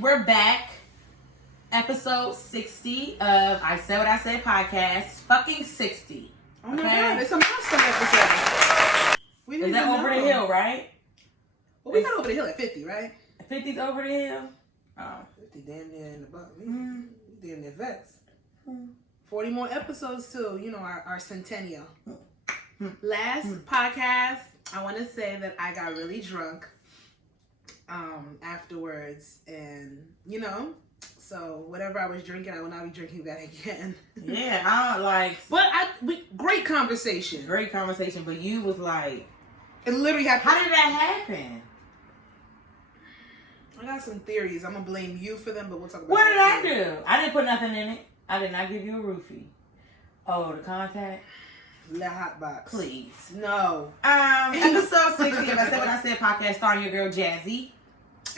We're back. Episode 60 of I Said What I Said podcast. Fucking 60. Oh my god, it's a milestone episode. Is that over the hill, right? Well, we got over the hill at 50, right? 50's over the hill? Oh. 50 damn near in the butt. Damn near vets. 40 more episodes too, you know, our centennial. Last podcast, I want to say that I got really drunk afterwards, and you know, so whatever I was drinking, I will not be drinking that again. Yeah, I don't like. But great conversation. Great conversation, but you was like, it literally happened. How did that happen? I got some theories. I'm gonna blame you for them, but we'll talk about. What did I do? I didn't put nothing in it. I did not give you a roofie. Oh, the contact. The hot box. Please. No. Episode 60 of I Said What I Said podcast, starring your girl Jazzy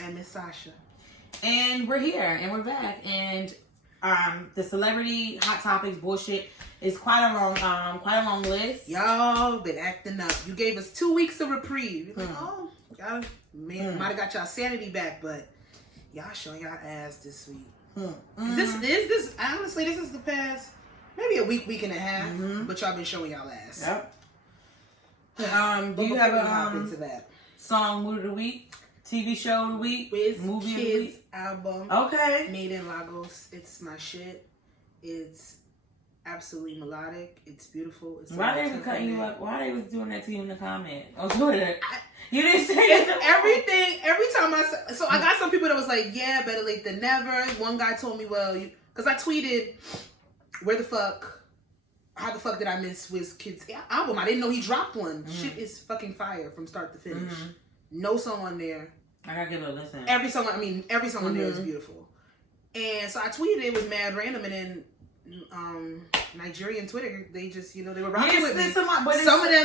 and Miss Sasha. And we're here and we're back. And the celebrity hot topics bullshit is quite a long list. Y'all been acting up. You gave us 2 weeks of reprieve. You're like, oh, y'all might have got y'all sanity back, but y'all showing y'all ass this week. This honestly, this is the past maybe a week and a half, but y'all been showing y'all ass. Yep. Do you have a into that song mood of the week, TV show of the week, movie Kids of the week? Album? Okay. Made in Lagos. It's my shit. It's absolutely melodic. It's beautiful. It's why they was cutting you up? Why they was doing that to you in the comment on Twitter? You didn't say it. Everything. Every time I got some people that was like, yeah, better late than never. One guy told me, well, because I tweeted, how the fuck did I miss Wizkid's album? I didn't know he dropped one. Shit is fucking fire from start to finish. No song on there. I gotta give it a listen. Every song on there is beautiful. And so I tweeted it was mad random, and then Nigerian Twitter, they just, they were rocking with me.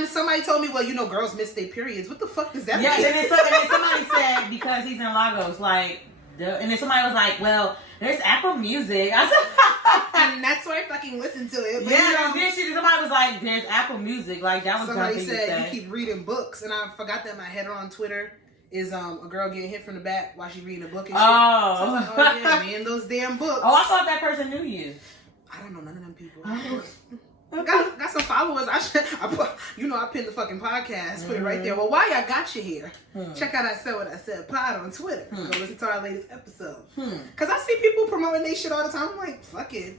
Somebody told me, well, girls miss their periods. What the fuck does that mean? Yeah, and then somebody said because he's in Lagos, like, and then somebody was like, well, there's Apple Music. I said, and that's why I fucking listened to it. But somebody was like, there's Apple Music. Like, that was somebody said, you keep reading books. And I forgot that my header on Twitter is a girl getting hit from the back while she's reading a book and shit. Oh. So I was like, oh yeah, man, those damn books. Oh, I thought that person knew you. I don't know none of them people. Got some followers. I pinned the fucking podcast, put it right there. Well, why I got you here? Check out I Said What I Said pod on Twitter. Go listen to our latest episode. Cause I see people promoting their shit all the time. I'm like, fuck it,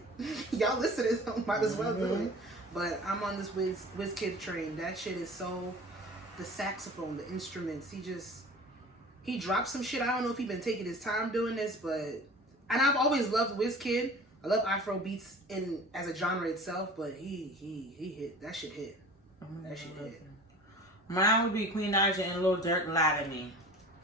y'all listening, might as well do it. But I'm on this Wizkid train. That shit is so. The saxophone, the instruments. He dropped some shit. I don't know if he been taking his time doing this, and I've always loved Wizkid. I love Afro beats as a genre itself, but he hit. That shit hit. That shit hit. Mine would be Queen Naija and Lil Durk Lie to Me.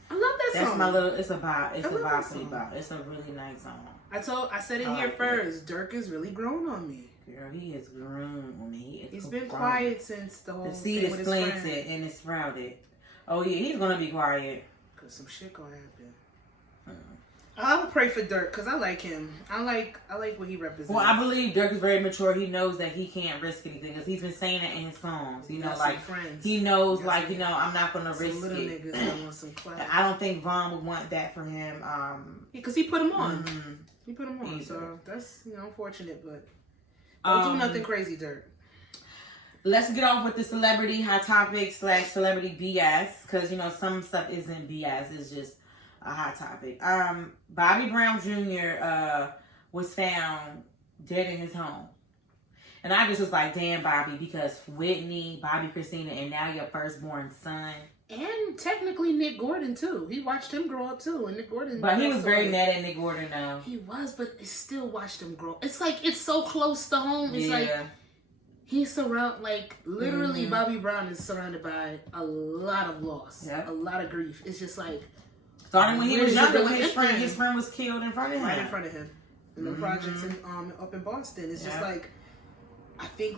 I love that song. That's my little. It's a bop. It's a bop. It's a really nice song. I said it here first. Durk is really grown on me. Girl, he has grown on me. He's been quiet since the whole. The seed is planted and it's sprouted. Oh yeah, he's gonna be quiet. Cause some shit gonna happen. I will pray for Durk because I like him. I like what he represents. Well, I believe Durk is very mature. He knows that he can't risk anything because he's been saying it in his songs. He knows, I'm not gonna risk little it. Niggas that want some clout. I don't think Vaughn would want that for him. Because he put him on. He put him on. So that's unfortunate, but don't do nothing crazy, Durk. Let's get off with the celebrity hot topic / celebrity BS because some stuff isn't BS. It's just a hot topic. Bobby Brown Jr. Was found dead in his home. And I just was like, damn, Bobby, because Whitney, Bobby Christina, and now your firstborn son. And technically Nick Gordon, too. He watched him grow up, too. And Nick Gordon... But he was very mad at Nick Gordon, though. He was, but he still watched him grow. It's like, it's so close to home. It's like... He's literally Bobby Brown is surrounded by a lot of loss, a lot of grief. It's just like... Starting when he was younger, when his friend was killed in front of him. Right in front of him. In the projects up in Boston. It's just like, I think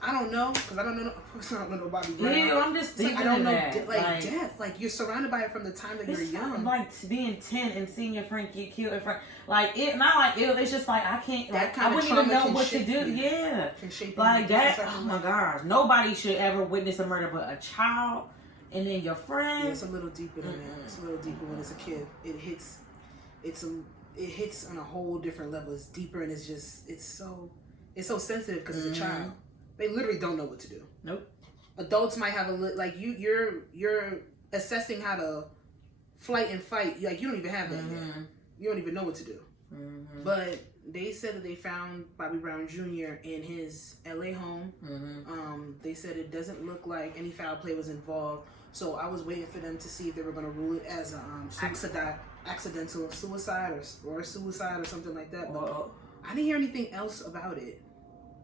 I don't know, because I don't know Bobby Brown. Yeah, I'm just thinking I don't know, that. Death. Like, you're surrounded by it from the time that you're young. Like, being 10 and seeing your friend get killed in front. It's just like, I can't, I wouldn't even know what to do. Yeah. Can shape like that, oh my gosh. Nobody should ever witness a murder but a child and then your friend. Yeah, it's a little deeper than that. It's a little deeper when it's a kid. It hits it hits on a whole different level. It's deeper and it's so sensitive because it's a child. They literally don't know what to do. Nope. Adults might have like you're assessing how to flight and fight. Like you don't even have that yet. You don't even know what to do. But they said that they found Bobby Brown Jr. in his LA home. They said it doesn't look like any foul play was involved. So I was waiting for them to see if they were going to rule it as accidental suicide or suicide or something like that. But I didn't hear anything else about it.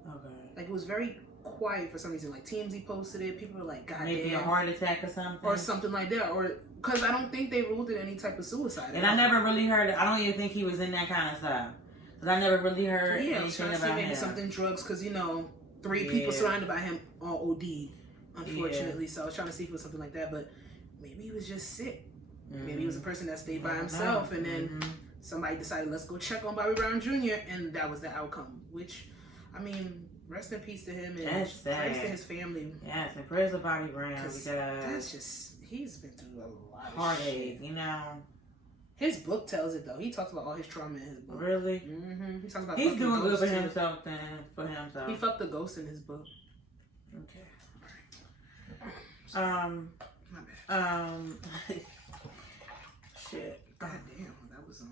Okay. Like it was very quiet for some reason. Like TMZ posted it. People were like, "God maybe damn. a heart attack or something." Or something like that. Or because I don't think they ruled it any type of suicide. And I never really heard it. I don't even think he was in that kind of stuff. Because I never really heard anything about maybe him. Something drugs. Because, 3 people surrounded by him all OD'd, unfortunately. So I was trying to see if it was something like that. But maybe he was just sick. Maybe he was a person that stayed by himself. And then somebody decided, let's go check on Bobby Brown Jr. And that was the outcome. Which, I mean... Rest in peace to him and praise to his family. Yes, and praise to Bobby Brown because that's just he's been through a lot of heartache, shit. His book tells it though. He talks about all his trauma in his book. Really? He talks about he's doing good for himself. He fucked the ghost in his book. Okay. My bad. Shit. God damn, that was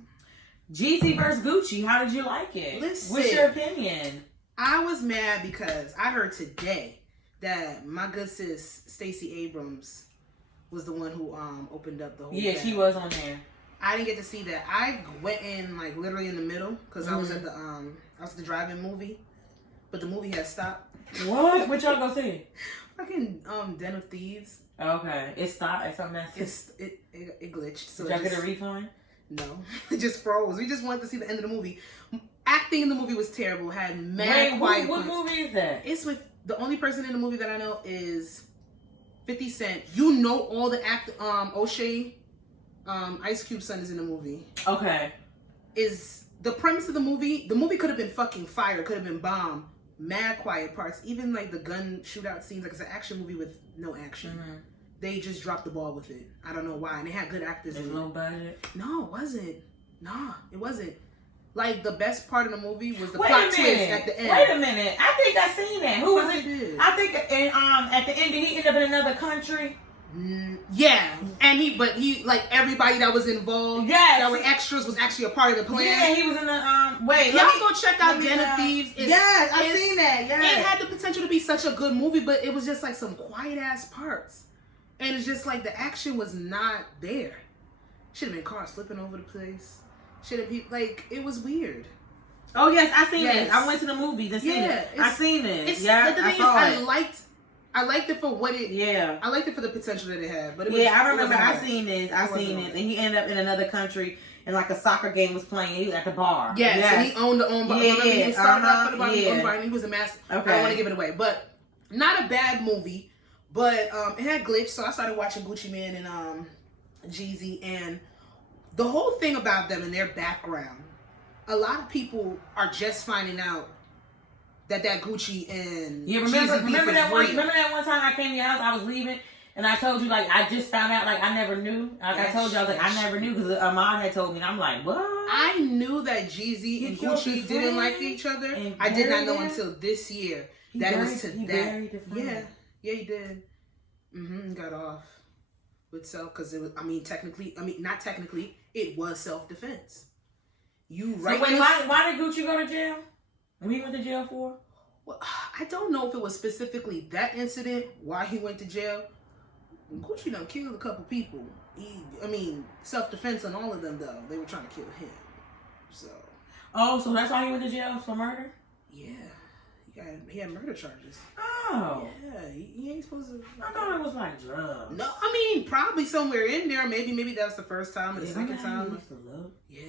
Jazzy versus Gucci. How did you like it? Listen, what's your opinion? I was mad because I heard today that my good sis Stacey Abrams was the one who opened up the whole thing. She was on there. I didn't get to see that. I went in like literally in the middle because I was at the drive-in movie, but the movie had stopped. What? What y'all go see? Fucking Den of Thieves. Okay, it stopped. It's something that's it glitched. So did y'all get a refund? No, it just froze. We just wanted to see the end of the movie. Acting in the movie was terrible. Had mad quiet. What movie is that? It's with the only person in the movie that I know is 50 Cent. You know all the O'Shea, Ice Cube's son is in the movie. Okay. Is the premise of the movie? The movie could have been fucking fire. Could have been bomb. Mad quiet parts. Even like the gun shootout scenes. Like it's an action movie with no action. They just dropped the ball with it. I don't know why. And they had good actors. There's no budget. No, it wasn't. Nah, it wasn't. Like, the best part of the movie was the plot twist at the end. Wait a minute. I think I seen that. Who was it? I think at the end, did he end up in another country? Yeah. And like, everybody that was involved, that were extras, was actually a part of the plan. Yeah, he was in the, wait. Y'all go check out Den of Thieves. Yes, I seen that. Yeah. It had the potential to be such a good movie, but it was just, like, some quiet-ass parts. And it's just, like, the action was not there. Should have been cars flipping over the place. Should have been, like, it was weird. Oh, yes, I seen it. I went to the movies and seen it. I seen it. I liked it for what it... Yeah. I liked it for the potential that it had. But it was, I remember I seen it. And he ended up in another country and like a soccer game was playing. He was at the bar. Yes. And he owned the own bar. He started off at the bar. He owned the bar and he was a master. Okay. I don't want to give it away. But not a bad movie. But it had glitch. So I started watching Gucci Mane and Jazzy. And the whole thing about them and their background, a lot of people are just finding out that Gucci and remember that one time I came to your house, I was leaving, and I told you, like, I just found out, like, I never knew. Like, I told you, I was like, I never knew, because Ahmad had told me, and I'm like, what? I knew that Jazzy and Gucci didn't like each other. I did not know until this year that it was to that. Yeah, he did. He got off with because it was, not technically, it was self-defense. Why did Gucci go to jail? What he went to jail for? Well, I don't know if it was specifically that incident, why he went to jail. Gucci done killed a couple people. Self-defense on all of them, though. They were trying to kill him. So. Oh, so that's why he went to jail for murder? Yeah. He had murder charges. Oh. Yeah, he ain't supposed to. I thought it was like drugs. No, probably somewhere in there. Maybe that was the first time or the second time. Yeah.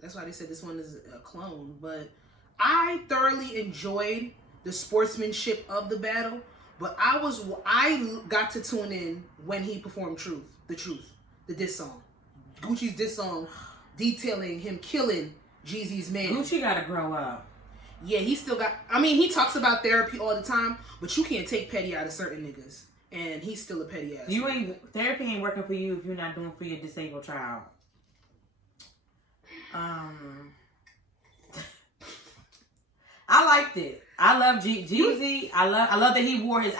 That's why they said this one is a clone. But I thoroughly enjoyed the sportsmanship of the battle. But I got to tune in when he performed the diss song. Gucci's diss song detailing him killing Jeezy's man. Gucci gotta grow up. Yeah, he still got... he talks about therapy all the time, but you can't take petty out of certain niggas. And he's still a petty ass. Therapy ain't working for you if you're not doing for your disabled child. I liked it. I love Jeezy. I love that he wore his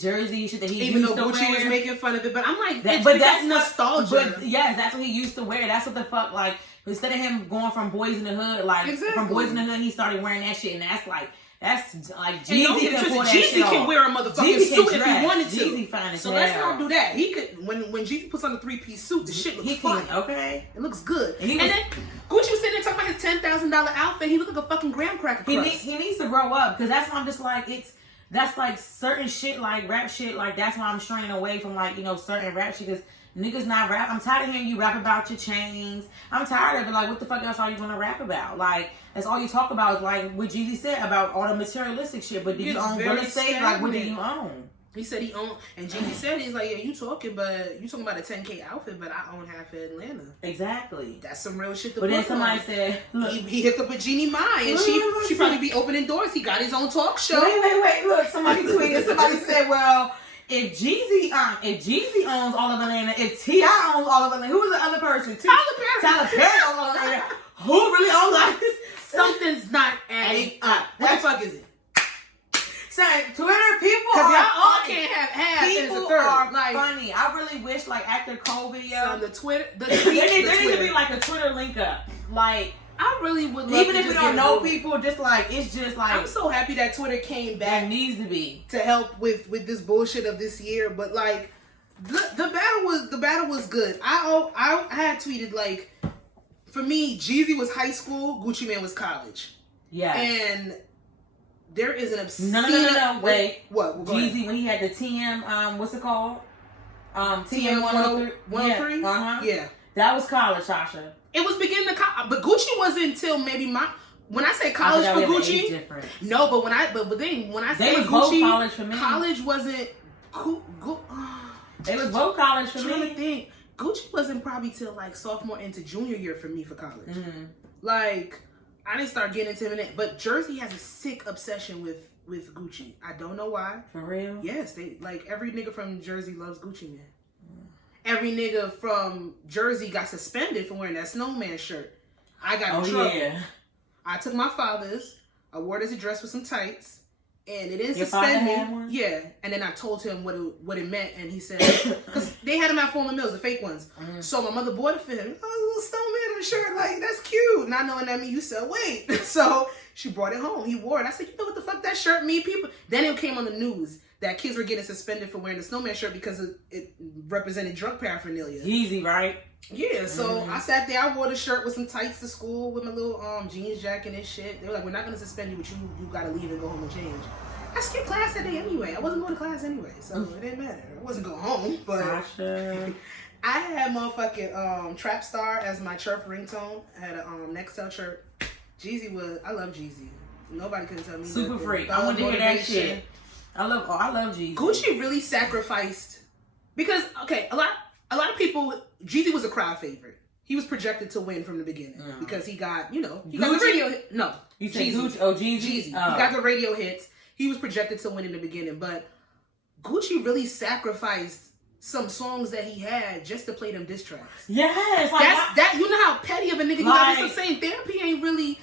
jersey shit that he even used though to Gucci wear. was making fun of it, but I'm like, but that's nostalgia. But yes, that's what he used to wear. That's what the fuck, like, instead of him going from Boys in the Hood, like, from Boys in the Hood, he started wearing that shit, and that's like Jeezy can wear a motherfucking suit if he wanted to. Jeezy fine as so hell. let's not do that. He could when Jeezy puts on a 3-piece suit, the shit looks fine. Okay, it looks good. And then Gucci was sitting there talking about his $10,000 outfit. He looked like a fucking graham cracker crust. He needs to grow up, because that's why I'm just like that's like certain shit, like rap shit, like that's why I'm straying away from, like, you know, certain rap shit, because niggas not rap. I'm tired of hearing you rap about your chains. I'm tired of it. Like, what the fuck else are you gonna rap about? Like, that's all you talk about is, like, what Jeezy said about all the materialistic shit. But do you own real estate? Like, what do you own? He said he owned, and Jeezy said, he's like, yeah, you talking about a 10K outfit, but I own half of Atlanta. Exactly. That's some real shit to But then somebody said, look, he hooked up with Jeannie Mai, and she probably be opening doors. He got his own talk show. Wait, look, somebody tweeted, somebody said, well, if Jeezy owns all of Atlanta, if T.I. owns all of Atlanta, who was the other person? Tyler Perry owns all of Atlanta. Who really owns all this? Something's not adding up. What the fuck is it? Saying Twitter people, because y'all all funny. Can't have half. People are like, funny. I really wish, like, after COVID, so the Twitter, there needs to be like a Twitter link up. Like, I really would love even if we don't know people, just like, it's just like, I'm so happy that Twitter came back. That needs to be to help with this bullshit of this year. But like, the battle was good. I had tweeted, like, for me, Jeezy was high school, Gucci Mane was college. Yeah, and there is an obscene... No, wait. What? Jeezy, when he had the TM, what's it called? TM 103? Yeah. Yeah. That was college, Sasha. It was beginning to college. But Gucci wasn't until maybe when I say college for Gucci... No, but when I say Gucci... Both college for me. College wasn't... They was both college for me. I'm trying to think. Gucci wasn't probably till like sophomore into junior year for me for college. Mm-hmm. Like... I didn't start getting into it, but Jersey has a sick obsession with Gucci. I don't know why. For real? Yes, they like every nigga from Jersey loves Gucci Mane. Every nigga from Jersey got suspended for wearing that snowman shirt. I got in trouble. Yeah. I took my father's. I wore his address with some tights, and it didn't suspend me. Yeah, and then I told him what it meant, and he said, because they had them at Former Mills, the fake ones. Mm-hmm. So my mother bought it for him. Oh, a little snowman on the shirt, like, that's cute. Not knowing that means you said wait. So she brought it home. He wore it. I said, you know what the fuck that shirt mean, people? Then it came on the news that kids were getting suspended for wearing the snowman shirt because it represented drug paraphernalia. Easy, right? Yeah, so I sat there, I wore the shirt with some tights to school with my little jeans jacket and shit. They were like, we're not gonna suspend you, but you gotta leave and go home and change. I skipped class that day anyway. I wasn't going to class anyway, so it didn't matter. I wasn't going home, but Sasha. I had motherfucking Trap Star as my chirp ringtone. I had a Nextel chirp. Jeezy I love Jeezy. Nobody can tell me Super nothing. freak. I want to hear that shit. I love Jeezy. Gucci really sacrificed because a lot of people. Jeezy was a crowd favorite. He was projected to win from the beginning because he got he got the radio hit. No, you said Gucci. Oh, Jeezy. He got the radio hits. He was projected to win in the beginning, but Gucci really sacrificed some songs that he had just to play them diss tracks. Yes, that. You know how petty of a nigga you got. That's the same. Therapy ain't really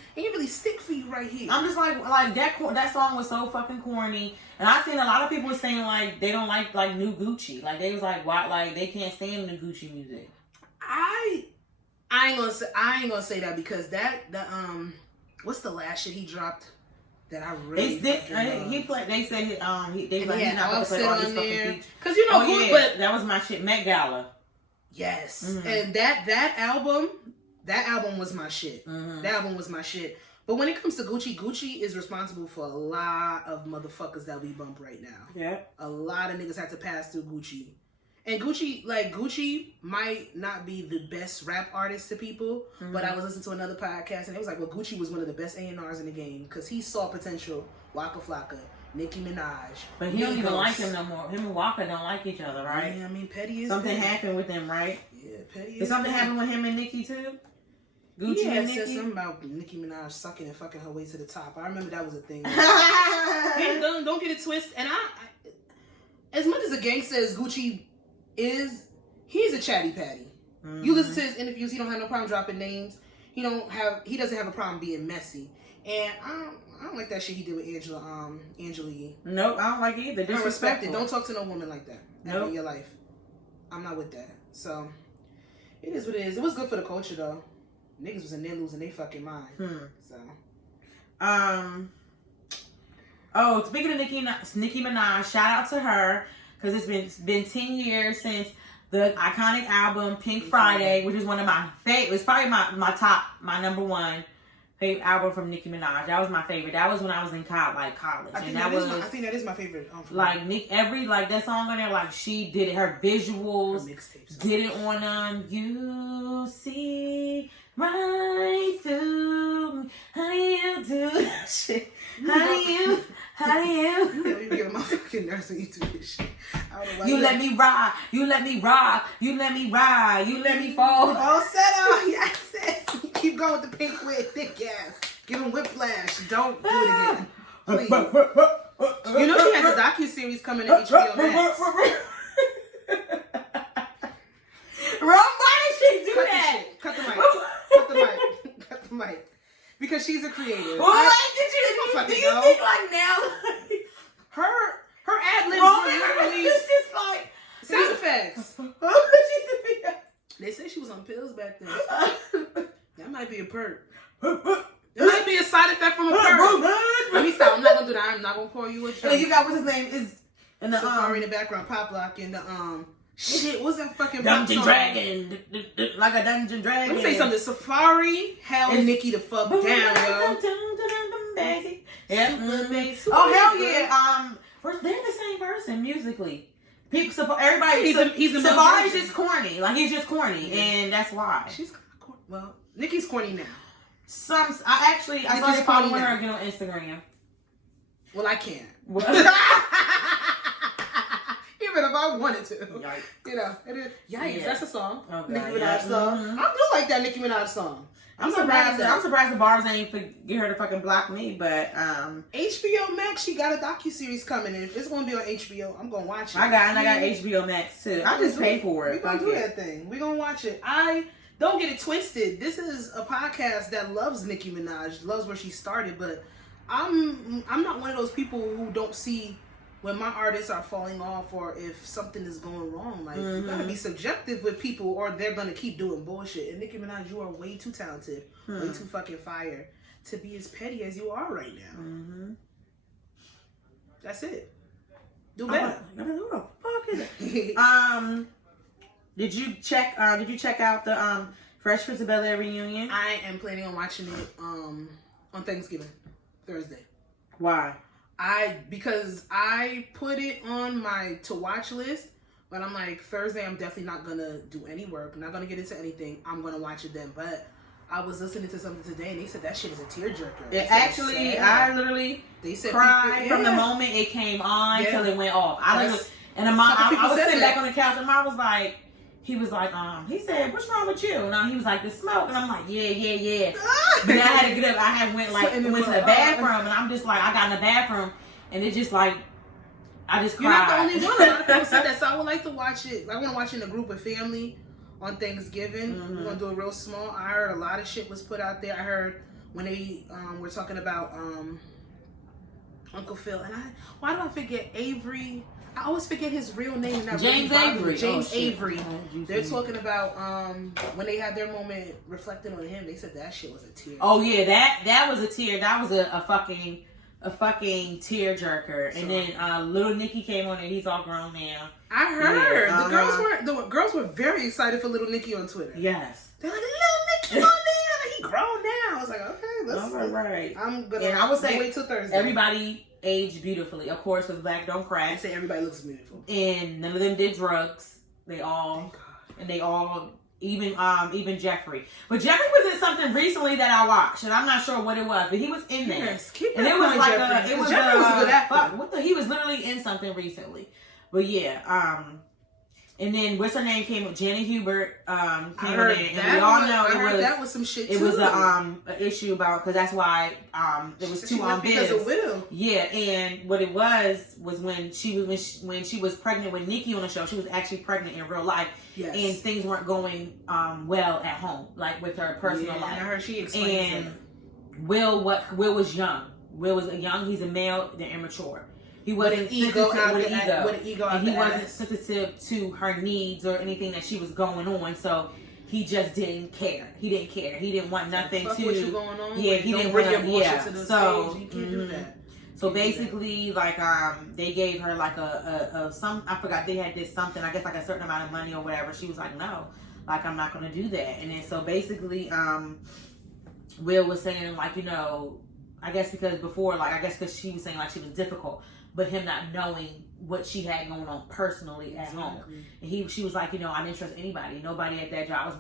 stick for you right here. I'm just like that song was so fucking corny, and I seen a lot of people saying like they don't like new Gucci. Like they was like why like they can't stand new Gucci music. I ain't gonna say that because what's the last shit he dropped? That I really he played. They said he's not gonna play all these fucking features. Cause you know, but that was my shit. Met Gala. Yes, and that album was my shit. That album was my shit. But when it comes to Gucci is responsible for a lot of motherfuckers that we bump right now. Yeah, a lot of niggas had to pass through Gucci. And Gucci might not be the best rap artist to people, but I was listening to another podcast and it was like, well, Gucci was one of the best A&Rs in the game because he saw potential. Waka Flocka, Nicki Minaj. But he don't even like him no more. Him and Waka don't like each other, right? Yeah, I mean, Petty is something happened with them, right? Yeah, Petty is. Did something happen with him and Nicki too? Gucci and Nicki? Said something about Nicki Minaj sucking and fucking her way to the top. I remember that was a thing. Don't get it twisted. And I as much as a gangster as Gucci he's a chatty patty. You listen to his interviews, he don't have no problem dropping names. he doesn't have a problem being messy. And I don't like that shit he did with Angela Yee. Nope, I don't like it either. I don't respect it. Don't talk to no woman like that ever in your life. I'm not with that. So it is what it is. It was good for the culture though. Niggas was in there losing their fucking mind. So oh, speaking of Nicki Minaj, shout out to her because it's been 10 years since the iconic album Pink Friday, which is one of my favorite. It's probably my number one favorite album from Nicki Minaj. That was my favorite. That was when I was in college. I think that is my favorite. Like that song on there, like she did it. Her visuals, her mixtapes did it on You See Right Through Me. How do you do that shit? How do you? You get my fucking nerves when you do this shit. You let me ride. You let me rock. You let me ride. You let me fall. All set up. Yes. Keep going with the pink wig, thick ass. Give him whiplash. Don't do it again. Please. You know she has a docu-series coming to HBO Max. Wrong, why did she do that? Cut the mic. Because she's a creative. Well, do you think like now? Her ad-libs wrong, were literally it's just like sound effects. They say she was on pills back then. That might be a perk. It might be a side effect from a perk. Let me stop. I'm not gonna do that. I'm not gonna pour you a drink. You got what's his name is in the Safari in the background, Pop Lock in the shit. What's that fucking Dungeon Dragon? Like a Dungeon Dragon. Let me say something. Safari held Nicki the fuck down, yo. Yeah. Oh hell yeah. They're the same person musically. People, everybody. He's the Safari's just corny. Like he's just corny, and that's why. She's corny. Well, Nicki's corny now. I started following her again on Instagram. Well, I can't. Even if I wanted to. Yikes. You know, Yikes, yeah. That's a song. Oh, Nicki Minaj song. I do like that Nicki Minaj song. I'm surprised the bars ain't get her to fucking block me, but HBO Max, she got a docu-series coming, and if it's gonna be on HBO, I'm gonna watch it. I got HBO Max too. I just pay for it. We're gonna do that thing. We're gonna watch it. Don't get it twisted. This is a podcast that loves Nicki Minaj, loves where she started, but I'm not one of those people who don't see when my artists are falling off or if something is going wrong. Like, you gotta be subjective with people or they're gonna keep doing bullshit. And Nicki Minaj, you are way too talented, way too fucking fire to be as petty as you are right now. That's it. Do better. Who the fuck is it? Did you check out the Fresh Prince of Bel-Air reunion? I am planning on watching it on Thanksgiving, Thursday. Why? Because I put it on my to watch list, but I'm like, Thursday I'm definitely not gonna do any work, not gonna get into anything. I'm gonna watch it then. But I was listening to something today and they said that shit is a tearjerker. I literally cried from the moment it came on till it went off. I was sitting back on the couch and I was like, he was like, he said, what's wrong with you? And he was like, the smoke. And I'm like, yeah. But then I had to get up. I went to the bathroom, and I'm just like, I got in the bathroom, and it just like, I just cried. You're not the only one. A lot of people said that, so I would like to watch it. I want to watch it in a group of family on Thanksgiving. We're going to do it real small. I heard a lot of shit was put out there. I heard when they were talking about Uncle Phil. And why do I forget Avery? I always forget his real name. James Avery. Avery. They're talking about when they had their moment reflecting on him. They said that shit was a tear. Oh yeah, that was a tear. That was a fucking tear jerker. And then little Nicky came on and he's all grown now. I heard the girls were very excited for little Nicky on Twitter. Yes. They're like, little Nicky on there. He grown now. I was like, okay, let's. All right. I'm gonna. And I would say wait till Thursday. Everybody aged beautifully, of course, because Black don't crack. I say everybody looks beautiful, and none of them did drugs. They all, even Jeffrey. But Jeffrey was in something recently that I watched, and I'm not sure what it was, but he was in there. Yes, keep and it was like Jeffrey was a good actor. He was literally in something recently. But yeah, And then what's her name came with Janet Hubert came heard in, and we all know that was some shit too. It was an issue about because that's why it was two on because of Widow. Yeah, and what it was when she was pregnant with Nikki on the show, she was actually pregnant in real life, and things weren't going well at home, like with her personal life. I heard she explained and that. Will was young. Will was young. He's a male. They're immature. He wasn't sensitive with an ego, and he wasn't sensitive to her needs or anything that she was going on. So he just didn't care. He didn't want nothing to. What you going on? Yeah, he didn't want to. To the stage. You can't do that. So basically, like they gave her like a some I forgot they had this something I guess like a certain amount of money or whatever. She was like, no, like I'm not gonna do that. And then so basically, Will was saying like I guess because before because she was saying like she was difficult. But him not knowing what she had going on personally at home, and she was like, I didn't trust anybody. Nobody at that job was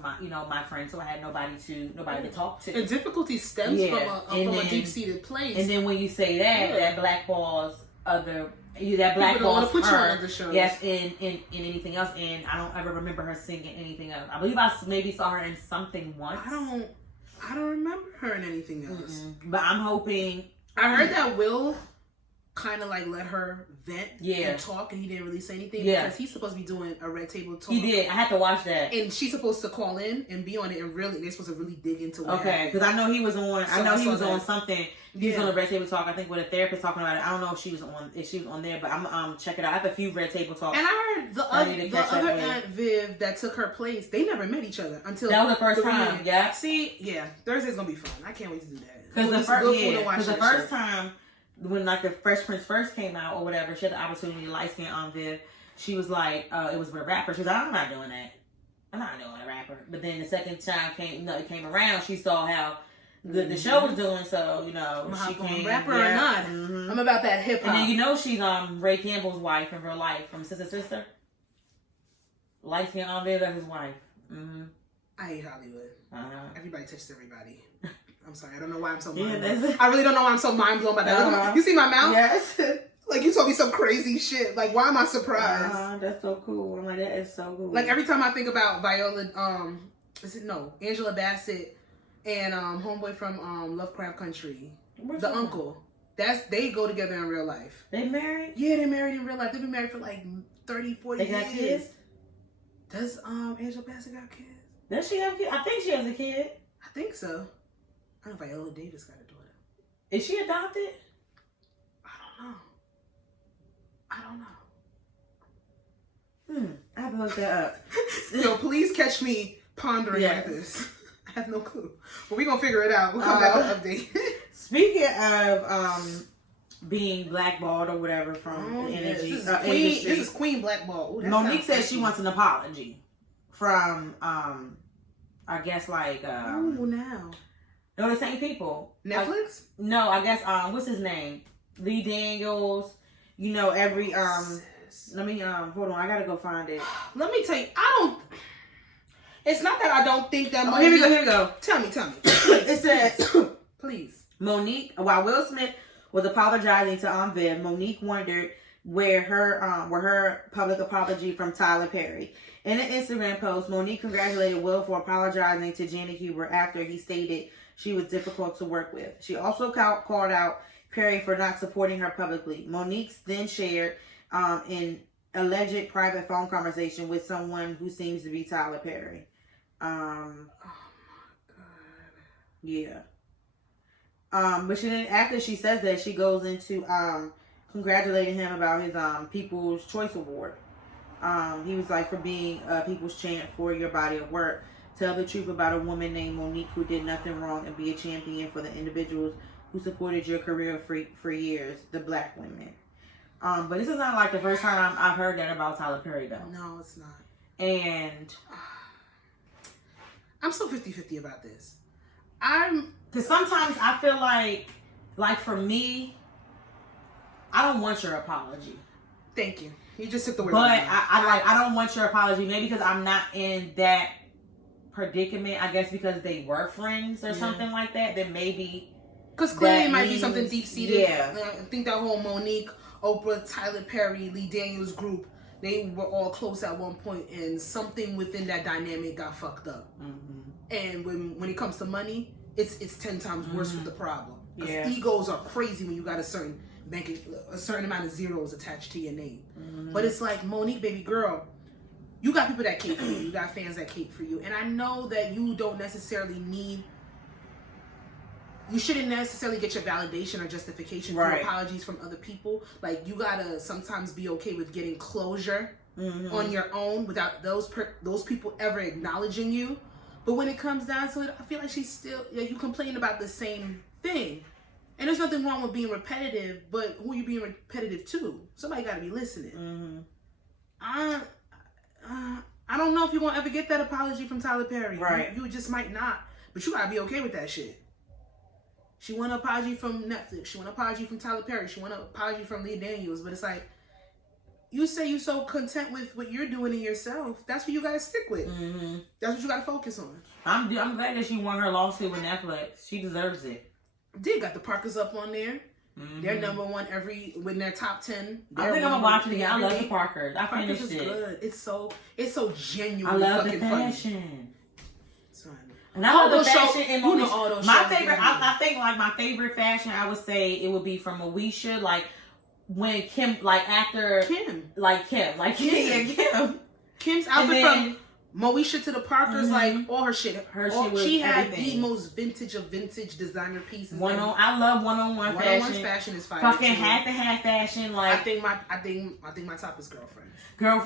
my friend, so I had nobody to talk to. And difficulty stems from a deep seated place. And then when you say that blackballs other. That blackballs her. Yes, in anything else, and I don't ever remember her singing anything else. I believe I maybe saw her in something once. I don't remember her in anything else. But I'm hoping. I heard that Will kind of like let her vent and talk, and he didn't really say anything because he's supposed to be doing a red table talk. He did. I had to watch that, and she's supposed to call in and be on it, and really they're supposed to really dig into it. Okay, because I know he was on. So I know he was on something. He was on a red table talk. I think with a therapist talking about it. I don't know if she was on there, but I'm check it out. I have a few red table talks. And I heard the other Aunt Viv that took her place. They never met each other until that was the first time. Yeah. See, Thursday's gonna be fun. I can't wait to do that. Because the first time. When like the Fresh Prince first came out or whatever, she had the opportunity to light skin on Viv. She was like, it was with a rapper. She was like, I'm not doing that. I'm not doing a rapper. But then the second time it came around, she saw how the show was doing. So she came rapper or not. I'm about that hip hop. And then she's Ray Campbell's wife in real life from Sister. Light skin on Viv, that's his wife. I hate Hollywood. Everybody touches everybody. I'm sorry, I don't know why I'm so mind blown. I really don't know why I'm so mind blown by that. You see my mouth? Yes. Like you told me some crazy shit. Like why am I surprised? That's so cool. I'm like, that is so cool. Like every time I think about Viola, Angela Bassett and homeboy from Lovecraft Country, the uncle. They go together in real life. They married? Yeah, they're married in real life. They've been married for like 30, 40 years. They got kids? Does Angela Bassett got kids? Does she have kids? I think she has a kid. I think so. I don't know if Viola Davis got a daughter. Is she adopted? I don't know. I have to look that up. Yo, please catch me pondering like this. I have no clue. But we're going to figure it out. We'll come back with an update. Speaking of being blackballed or whatever from the energy industry. This is Queen Blackball. Monique says she wants an apology from, I guess like... now. No, the same people. Netflix? No, I guess what's his name? Lee Daniels. Every let me hold on, I gotta go find it. Let me tell you, it's not that I don't think that Here we go. Tell me. It says please. Monique, while Will Smith was apologizing to Aunt Viv, Monique wondered where her public apology from Tyler Perry. In an Instagram post, Monique congratulated Will for apologizing to Janet Hubert after he stated she was difficult to work with. She also called out Perry for not supporting her publicly. Monique then shared an alleged private phone conversation with someone who seems to be Tyler Perry. Oh my God. Yeah. But then after she says that, she goes into congratulating him about his People's Choice Award. He was like, for being People's Champ for your body of work. Tell the truth about a woman named Monique who did nothing wrong and be a champion for the individuals who supported your career for years, the black women. But this is not like the first time I've heard that about Tyler Perry, though. No, it's not. And I'm so 50-50 about this. Because sometimes I feel like for me, I don't want your apology. Thank you. You just took the word. But I don't want your apology. Maybe because I'm not in that predicament. I guess because they were friends or something like that. Then maybe. Because clearly it might be something deep seated. Yeah. I think that whole Monique, Oprah, Tyler Perry, Lee Daniels group they were all close at one point, and something within that dynamic got fucked up. And when it comes to money, it's 10 times worse with the problem. Because egos are crazy when you got a certain amount of zeros attached to your name. But it's like, Monique, baby girl, you got people that cape for you. You got fans that cape for you. And I know that you don't necessarily need... You shouldn't necessarily get your validation or justification through apologies from other people. Like, you gotta sometimes be okay with getting closure on your own without those people ever acknowledging you. But when it comes down to it, I feel like she's still... you complain about the same thing. And there's nothing wrong with being repetitive, but who are you being repetitive to? Somebody gotta be listening. I don't know if you're gonna ever get that apology from Tyler Perry. Right. You just might not. But you gotta be okay with that shit. She want an apology from Netflix. She want an apology from Tyler Perry. She want an apology from Lee Daniels. But it's like, you say you're so content with what you're doing in yourself. That's what you gotta stick with. That's what you gotta focus on. I'm glad that she won her lawsuit with Netflix. She deserves it. They got the Parkers up on there. They're number one when they're top 10. I think I'm gonna watch it again. I love the Parkers. I finished it. Good. It's so genuine. I love the fashion. And I love the fashion in all those my favorite. I think like my favorite fashion, I would say it would be from Moesha, like when Kim, like after Kim. Kim's outfit from Moesha to the Parkers, like all her shit. She had everything. The most vintage of vintage designer pieces. I love one-on-one fashion. One-on-one fashion is fire. Fucking half fashion. Like I think my top is girlfriends.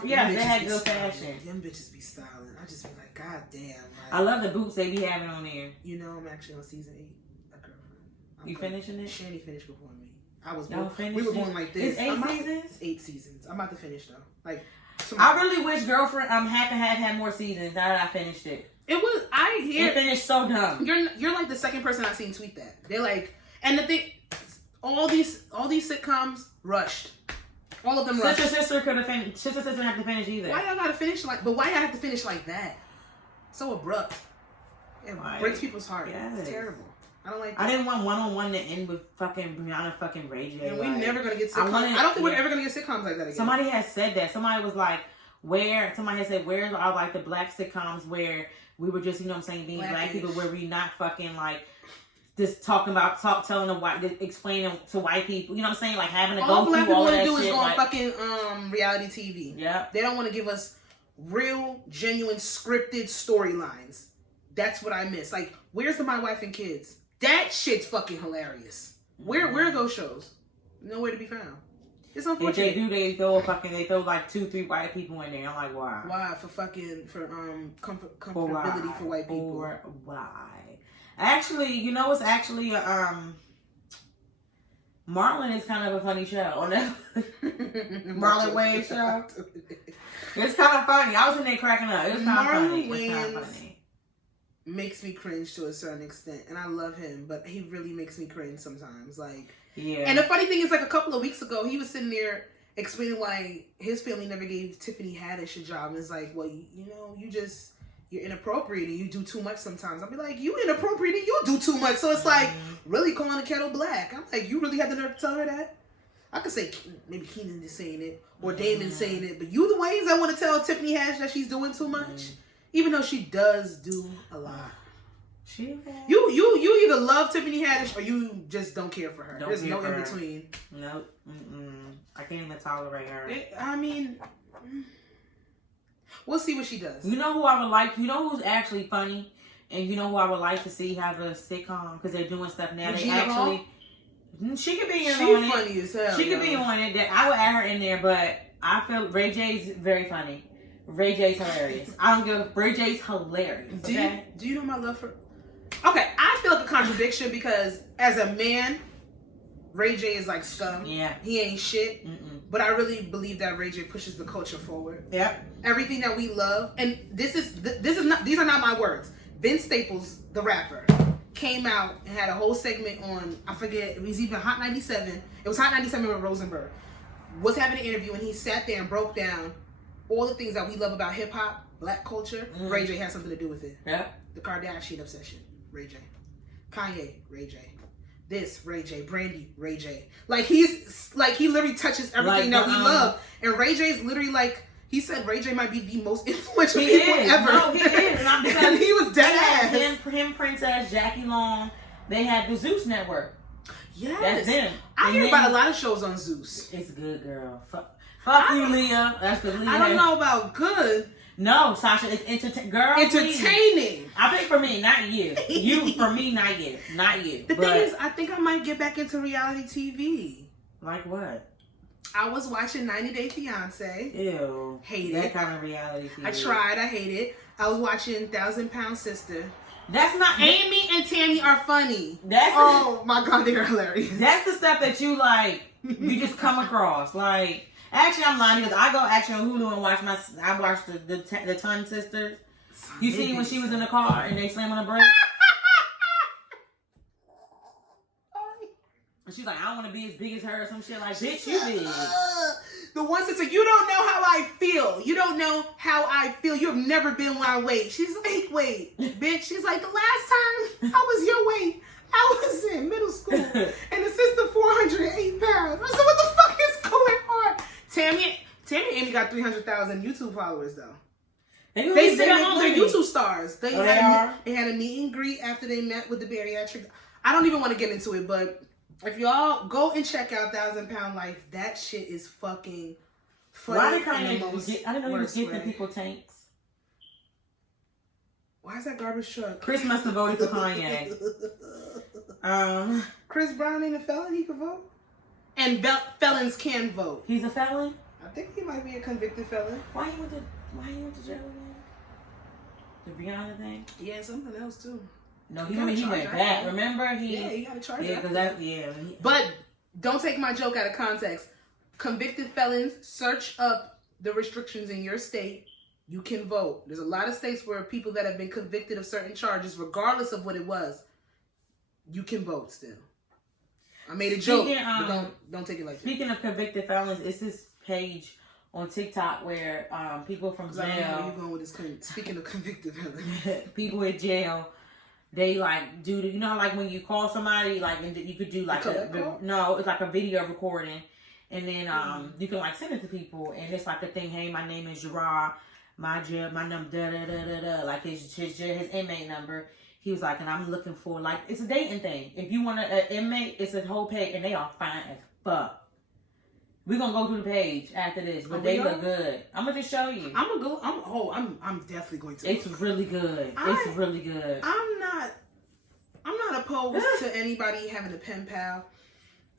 Yeah, they had good fashion. Them bitches be styling. I just be like, God damn. Like, I love the boots they be having on there. You know, I'm actually on season 8. A girlfriend. You finishing it? Shanny finished before me. We were going like this. It's 8 seasons. 8 seasons. I'm about to finish though. Like. I really wish Girlfriend had more seasons. Now that I finished it, it finished so dumb. You're like the second person I've seen tweet that. They're like, and the thing, all these sitcoms rushed. All of them rushed. Sister could have finished. Sister didn't have to finish either. Why y'all gotta finish like? But why y'all have to finish like that? So abrupt. It breaks people's heart. Yes. It's terrible. I don't like that. I didn't want one-on-one to end with fucking Brianna fucking Ray J. And we're never gonna get sitcoms. I don't think we're ever gonna get sitcoms like that again. Somebody has said that. Somebody was like, somebody has said, where are like the black sitcoms where we were just, you know what I'm saying, being black people, where we not fucking like just telling explaining to white people, you know what I'm saying, like having to go through all that shit. All black people want to do is go on fucking reality TV. Yeah. They don't want to give us real, genuine, scripted storylines. That's what I miss. Like, where's the My Wife and Kids? That shit's fucking hilarious. Where are those shows? Nowhere to be found. It's unfortunate. If they do, they throw like 2-3 white people in there. I'm like, why? Why? For comfortability for white people. Why? Actually, you know, it's actually Marlon is kind of a funny show on that Marlon Wayans show. It's kind of funny. I was in there cracking up. It was kind of funny. Wayans makes me cringe to a certain extent, and I love him, but he really makes me cringe sometimes. Like, yeah. And the funny thing is, like a couple of weeks ago, he was sitting there explaining why his family never gave Tiffany Haddish a job, and it's like, well, you know, you're inappropriate and you do too much sometimes. I'll be like, you inappropriate and you do too much. So it's like really calling the kettle black. I'm like, you really had the nerve to tell her that? I could say maybe Keenan is saying it or Damon saying it, but you the ones that want to tell Tiffany Haddish that she's doing too much, even though she does do a lot. You either love Tiffany Haddish or you just don't care for her. There's no in between. Nope. I can't even tolerate her. I mean, we'll see what she does. You know who I would like? You know who's actually funny? And you know who I would like to see have a sitcom? Because they're doing stuff now. She could be in on it. She's funny as hell. She could be on it. I would add her in there, but I feel Ray J's very funny. Ray J's hilarious. I don't give. Ray J's hilarious. Okay? Do you know my love for? Okay, I feel like a contradiction because as a man, Ray J is like scum. Yeah, he ain't shit. But I really believe that Ray J pushes the culture forward. Yeah, everything that we love, and this is not. These are not my words. Vince Staples, the rapper, came out and had a whole segment on, I forget, it was even Hot 97. It was Hot 97 with Rosenberg. Was having an interview and he sat there and broke down all the things that we love about hip hop, black culture. Ray J has something to do with it. Yeah. The Kardashian obsession, Ray J. Kanye, Ray J. this Ray J, Brandy, Ray J. Like he literally touches everything that we love. And Ray J's literally like, he said Ray J might be the most influential people ever. No, he is. And he was dead ass. Him, Princess, Jackie Long, they had the Zeus Network. Yes. That's them. I hear about a lot of shows on Zeus. It's good, girl. Fuck you, Leah. That's the Leah. I don't know about good. No, Sasha, it's entertaining. Entertaining. I think for me, not you. You, for me, not you. Not you. The thing is, I think I might get back into reality TV. Like what? I was watching 90 Day Fiance. Ew. Hate that it. That kind of reality TV. I tried. I hate it. I was watching 1,000 Pound Sister. That's not... Amy and Tammy are funny. Oh, my God, they're hilarious. That's the stuff that you, like, you just come across. Like... Actually, I'm lying because I go actually on Hulu and watch I watched the Ton Sisters. You seen when she was in the car and they slam on the brake? And she's like, I don't want to be as big as her or some shit. Like, bitch, you big. The one sister, you don't know how I feel. You don't know how I feel. You have never been my weight. She's like, wait, bitch. She's like, the last time I was your weight, I was in middle school. And the sister 408 pounds. I said, what the fuck is going on? Tammy and Amy got 300,000 YouTube followers though. They sit at home. They're YouTube stars. They had a meet and greet after they met with the bariatric. I don't even want to get into it, but if y'all go and check out 1,000 Pound Life, that shit is fucking funny. Why did Kanye I didn't know he was gifting people tanks. Why is that garbage truck? Chris must have voted for Kanye. Chris Brown ain't a felon. He can vote. And felons can vote. He's a felon? I think he might be a convicted felon. Why he went to jail again? The Rihanna thing? Yeah, something else too. No, he went back. Remember? He got a charge. Yeah, because that, yeah. But don't take my joke out of context. Convicted felons, search up the restrictions in your state. You can vote. There's a lot of states where people that have been convicted of certain charges, regardless of what it was, you can vote still. I made a joke, but don't take it like that. Speaking of convicted felons, it's this page on TikTok where people from jail. I don't know where you going with this. Speaking of convicted felons, people in jail, they like do you know how like when you call somebody like and you could do like it's like a video recording, and then you can like send it to people, and it's like a thing. Hey, my name is Gerard. My jail, my number, like his inmate number. He was like, and I'm looking for, like, it's a dating thing. If you want an inmate, it's a whole page, and they are fine as fuck. We're going to go through the page after this, but they look good. I'm going to just show you. I'm definitely going to. It's really good. It's really good. I'm not opposed to anybody having a pen pal.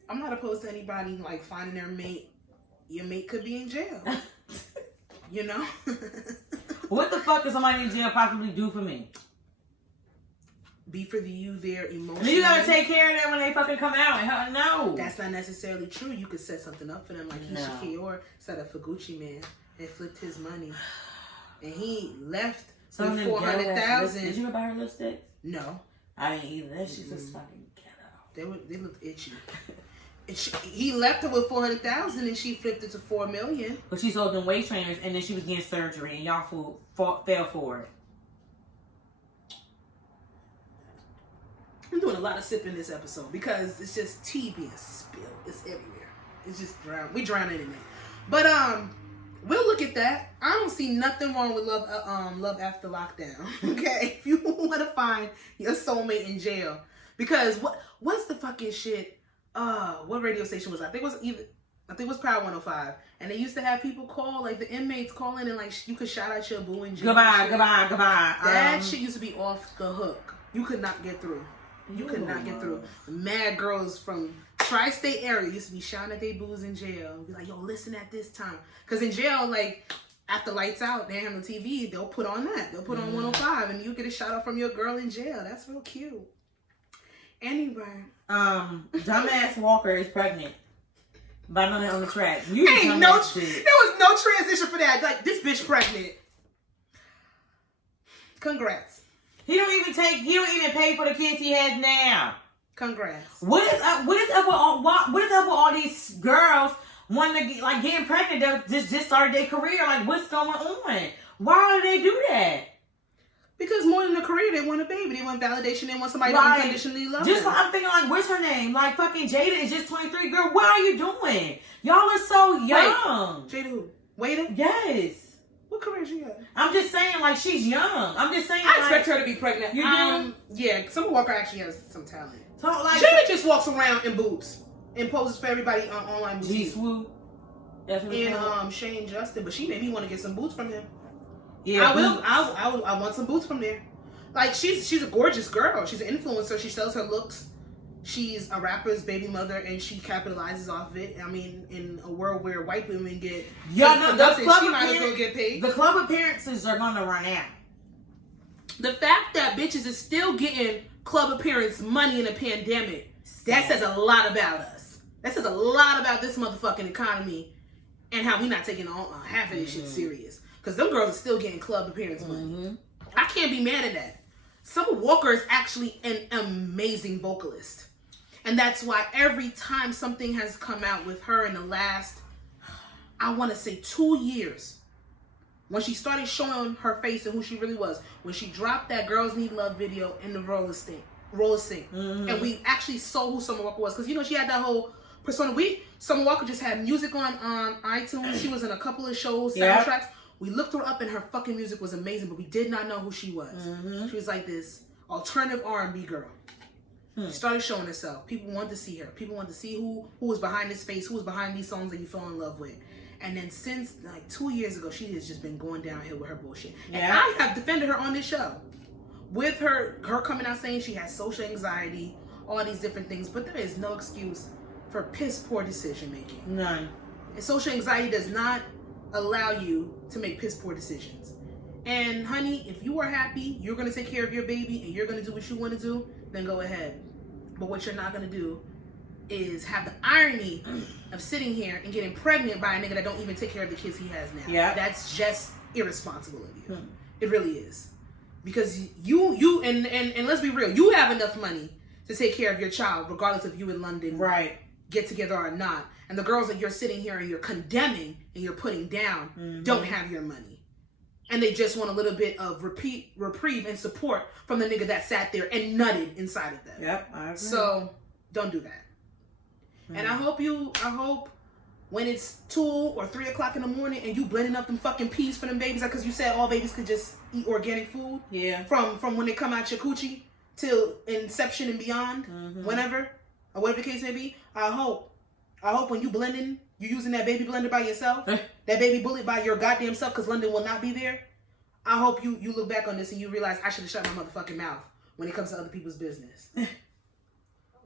I'm not opposed to anybody, like, finding their mate. Your mate could be in jail. You know? What the fuck does somebody in jail possibly do for me? Be for you there emotionally. And you gotta take care of them when they fucking come out. No. That's not necessarily true. You could set something up for them, like Keisha Kior set up for Gucci Man and flipped his money. And he left with 400,000. Did you ever buy her lipsticks? No. I didn't either. That shit's just fucking ghetto. They looked itchy. He left her with 400,000 and she flipped it to 4 million. But she sold them waist trainers and then she was getting surgery and y'all fell for it. I'm doing a lot of sipping this episode because it's just tea being spilled. It's everywhere. It's just we drowning in it. But we'll look at that. I don't see nothing wrong with love after lockdown. Okay, if you want to find your soulmate in jail, because what's the fucking shit? What radio station was that? I think it was Power 105, and they used to have people call, like the inmates calling, and like you could shout out your boo in jail. Goodbye. That shit used to be off the hook. You could not get through. You could not get through. Mad girls from tri-state area used to be shouting at their boos in jail. Be like, yo, listen at this time. Because in jail, like, after lights out, they have no TV, they'll put on that. They'll put on 105, and you get a shout out from your girl in jail. That's real cute. Anyway. Dumbass Walker is pregnant. By nothing on the track. There was no transition for that. Like, this bitch pregnant. Congrats. He don't even pay for the kids he has now. Congrats. What is up with all these girls wanting to getting pregnant that just started their career? Like, what's going on? Why do they do that? Because more in a career, they want a baby, they want validation, they want somebody to Like, unconditionally love just them. I'm thinking like, what's her name? Like fucking Jada is just 23. Girl, what are you doing? Y'all are so young. Jada who? Waiter? Yes. What career she got? I'm just saying, like, she's young. I'm just saying, I like, expect her to be pregnant. You do? Yeah, Summer Walker actually has some talent. So, like, Jada just walks around in boots and poses for everybody on online boots. G-Swoo. That's what it's called. And Shane Justin, but she made me want to get some boots from him. Yeah, I want some boots from there. Like, she's a gorgeous girl. She's an influencer. She sells her looks. She's a rapper's baby mother, and she capitalizes off of it. I mean, in a world where white women get the club she might as well get paid. The club appearances are gonna run out. The fact that bitches is still getting club appearance money in a pandemic, that says a lot about us. That says a lot about this motherfucking economy and how we not taking half of this shit serious. Because them girls are still getting club appearance money. I can't be mad at that. Summer Walker is actually an amazing vocalist. And that's why every time something has come out with her in the last, I want to say 2 years, when she started showing her face and who she really was, when she dropped that Girls Need Love video in the roller sink, and we actually saw who Summer Walker was, because you know she had that whole persona. Summer Walker just had music on iTunes. She was in a couple of shows, soundtracks. We looked her up and her fucking music was amazing, but we did not know who she was. She was like this alternative R&B girl. She started showing herself. People wanted to see her. People wanted to see who was behind this face, who was behind these songs that you fell in love with. And then since like 2 years ago, she has just been going downhill with her bullshit. And I have defended her on this show. With her coming out saying she has social anxiety, all these different things. But there is no excuse for piss poor decision making. None. And social anxiety does not allow you to make piss poor decisions. And honey, if you are happy, you're going to take care of your baby and you're going to do what you want to do, then go ahead. But what you're not going to do is have the irony of sitting here and getting pregnant by a nigga that don't even take care of the kids he has now. Yeah. That's just irresponsible of you. It really is. Because you and let's be real, you have enough money to take care of your child, regardless if you in London get together or not. And the girls that you're sitting here and you're condemning and you're putting down don't have your money. And they just want a little bit of reprieve and support from the nigga that sat there and nutted inside of them. Yep, I agree. So don't do that. And I hope when it's 2 or 3 o'clock in the morning and you blending up them fucking peas for them babies, because you said all babies could just eat organic food. Yeah. From when they come out your coochie till inception and beyond, whenever, or whatever the case may be. I hope when you blending, you using that baby blender by yourself, that baby bullet by your goddamn self, because London will not be there. I hope you look back on this and you realize I should have shut my motherfucking mouth when it comes to other people's business.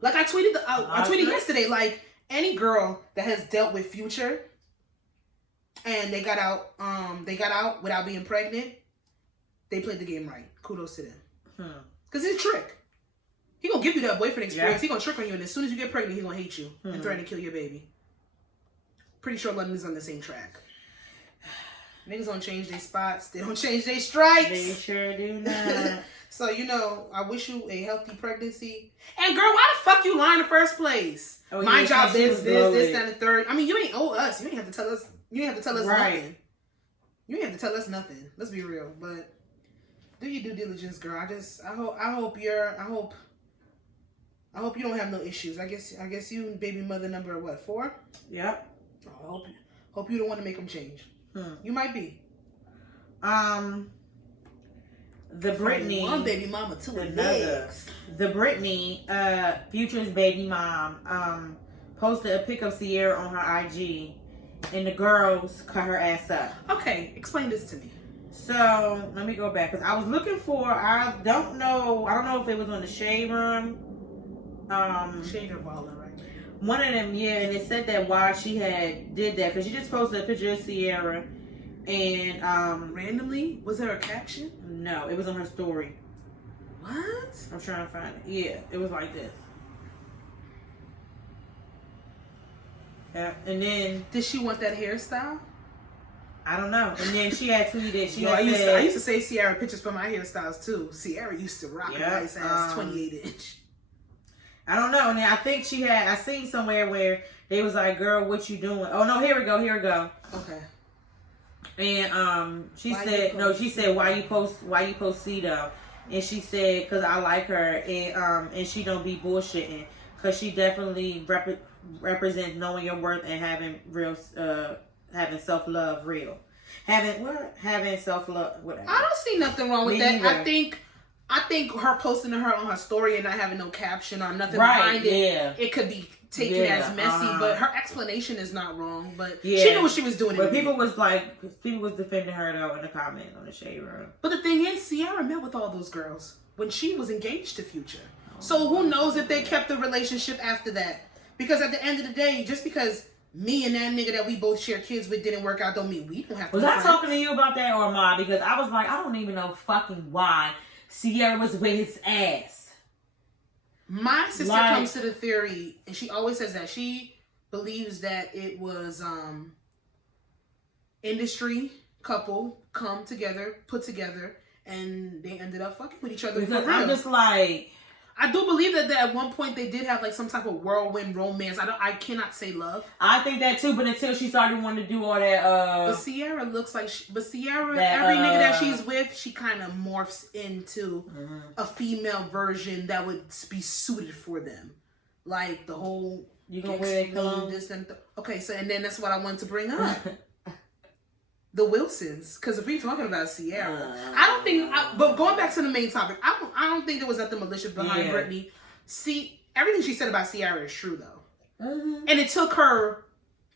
Like I tweeted, I tweeted yesterday, like any girl that has dealt with Future and they got out without being pregnant, they played the game right. Kudos to them. Because it's a trick. He gonna give you that boyfriend experience. He gonna trick on you, and as soon as you get pregnant, he gonna hate you and threaten to kill your baby. Pretty sure London's on the same track. Niggas don't change their spots. They don't change their stripes. They sure do not. So, you know, I wish you a healthy pregnancy. And girl, why the fuck you lie in the first place? Oh, my job, this, and the third. I mean, you ain't owe us. You ain't have to tell us. You ain't have to tell us nothing. You ain't have to tell us nothing. Let's be real. But do your due diligence, girl. I hope you don't have no issues. I guess you baby mother number what, 4? Yep. I hope you don't want to make them change. You might be. The Britney, one baby mama to another. The Britney, Future's baby mom, posted a pic of Sierra on her IG, and the girls cut her ass up. Okay, explain this to me. So let me go back, because I was looking for, I don't know if it was on the Shade Room. Shade or Baller, right? One of them, yeah, and it said that why she had did that, because she just posted a picture of Sierra, and randomly, was there a caption? No, it was on her story. What? I'm trying to find it. Yeah, it was like this. Yeah, and then did she want that hairstyle? I don't know. And then she had tweeted. I used to say Sierra pictures for my hairstyles too. Sierra used to rock a nice ass 28-inch. I don't know. And then I think I seen somewhere where they was like, "Girl, what you doing?" Oh no, here we go. Okay. And she said, "Why you post Cedo?" and she said, "Cause I like her, and she don't be bullshitting, cause she definitely represents knowing your worth and having real, having self love, having self love, whatever." I don't see nothing wrong with Me that. either. I think her posting her on her story and not having no caption or nothing Right, behind it, it could be taken as messy, but her explanation is not wrong. But she knew what she was doing. But people was defending her though in the comments on the Shade Room. But the thing is, Ciara met with all those girls when she was engaged to Future. So who knows if they kept the relationship after that? Because at the end of the day, just because me and that nigga that we both share kids with didn't work out, don't mean we don't have to. Was I talking to you about that or am I? Because I was like, I don't even know fucking why Ciara was with his ass. My sister comes to the theory, and she always says that she believes that it was industry couple come together, put together, and they ended up fucking with each other. Because I'm just like, I do believe that at one point they did have like some type of whirlwind romance. I cannot say love. I think that too, but until she started wanting to do all that. But Ciara looks like, every nigga that she's with, she kind of morphs into a female version that would be suited for them, like the whole. You gonna wear that cologne? Okay, so and then that's what I wanted to bring up. The Wilsons, because if we're talking about Ciara, I don't think. But going back to the main topic, I don't think there was nothing malicious behind Brittany. See, everything she said about Ciara is true though, and it took her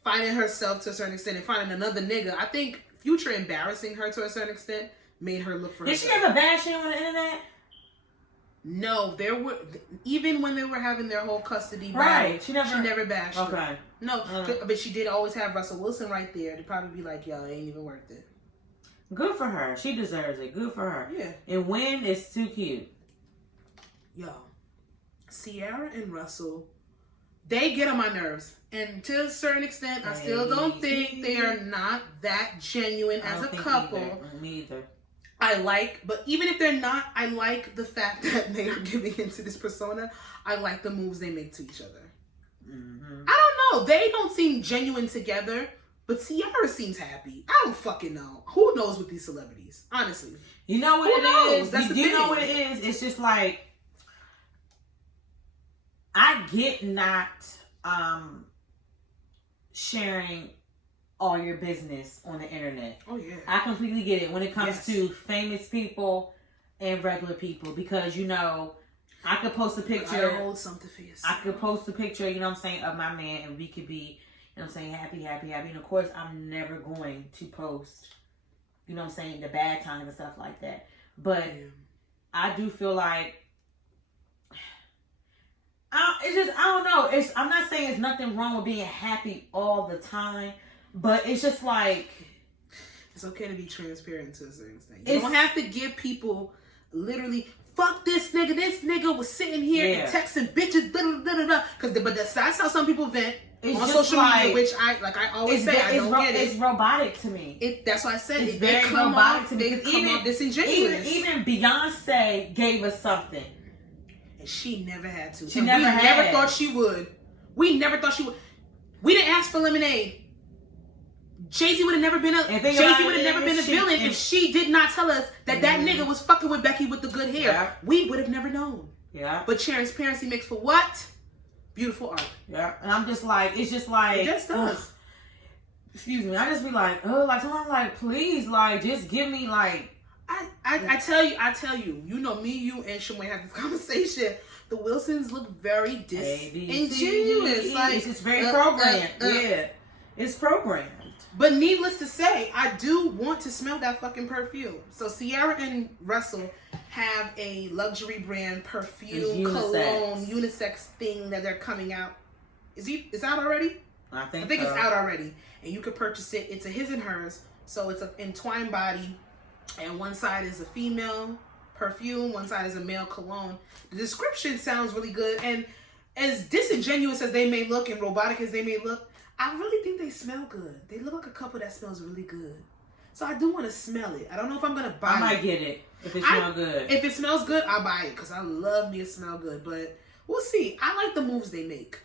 finding herself to a certain extent and finding another nigga. I think Future embarrassing her to a certain extent made her look for. Did she ever bash you on the internet? No, there were even when they were having their whole custody battle. Right, she never bashed. Okay. Her. No, but she did always have Russell Wilson right there to probably be like, "Yo, it ain't even worth it." Good for her. She deserves it. Good for her. Yeah. And Wynn is too cute. Yo, Ciara and Russell, they get on my nerves, and to a certain extent, I still don't think they are not that genuine as a couple. Me either. But even if they're not, I like the fact that they are giving into this persona. I like the moves they make to each other. I don't know. They don't seem genuine together, but Ciara seems happy. I don't fucking know. Who knows with these celebrities? Honestly. You know what it is? That's you know what it is? It's just like, I get not sharing all your business on the internet. Oh yeah. I completely get it when it comes to famous people and regular people, because you know, I could post a picture. I hold something for yourself. I could post a picture, you know what I'm saying, of my man, and we could be, you know what I'm saying, happy. And of course, I'm never going to post, you know what I'm saying, the bad times and stuff like that. But I do feel like, I don't know. I'm not saying there's nothing wrong with being happy all the time, but it's just like, it's okay to be transparent to a certain extent. You don't have to give people literally, fuck this nigga was sitting here and texting bitches, but that's how some people vent on social media, which I always say, I don't get it. It's robotic to me. That's why I said it's very robotic to me. They come off disingenuous. Even Beyonce gave us something. And she never had to. We never thought she would. We never thought she would. We didn't ask for Lemonade. Jazzy would have never been a villain if she did not tell us that that nigga was fucking with Becky with the good hair. Yeah. We would have never known. Yeah. But transparency makes for what? Beautiful art. Yeah. And I'm just like, it's just like, it just does. Excuse me. I just be like, like sometimes, like, please, like, just give me like. I tell you, you know me, you and Shimwe have this conversation. The Wilsons look very disingenuous. Like, it's very programmed. It's programmed. But needless to say, I do want to smell that fucking perfume. So Ciara and Russell have a luxury brand perfume, cologne, unisex thing that they're coming out. Is out already? I think it's out already. And you could purchase it. It's a his and hers. So it's an entwined body. And one side is a female perfume. One side is a male cologne. The description sounds really good. And as disingenuous as they may look and robotic as they may look, I really think they smell good. They look like a couple that smells really good. So I do want to smell it. I don't know if I'm going to buy it. I might get it if it smells good. If it smells good, I'll buy it because I love me to smell good. But we'll see. I like the moves they make.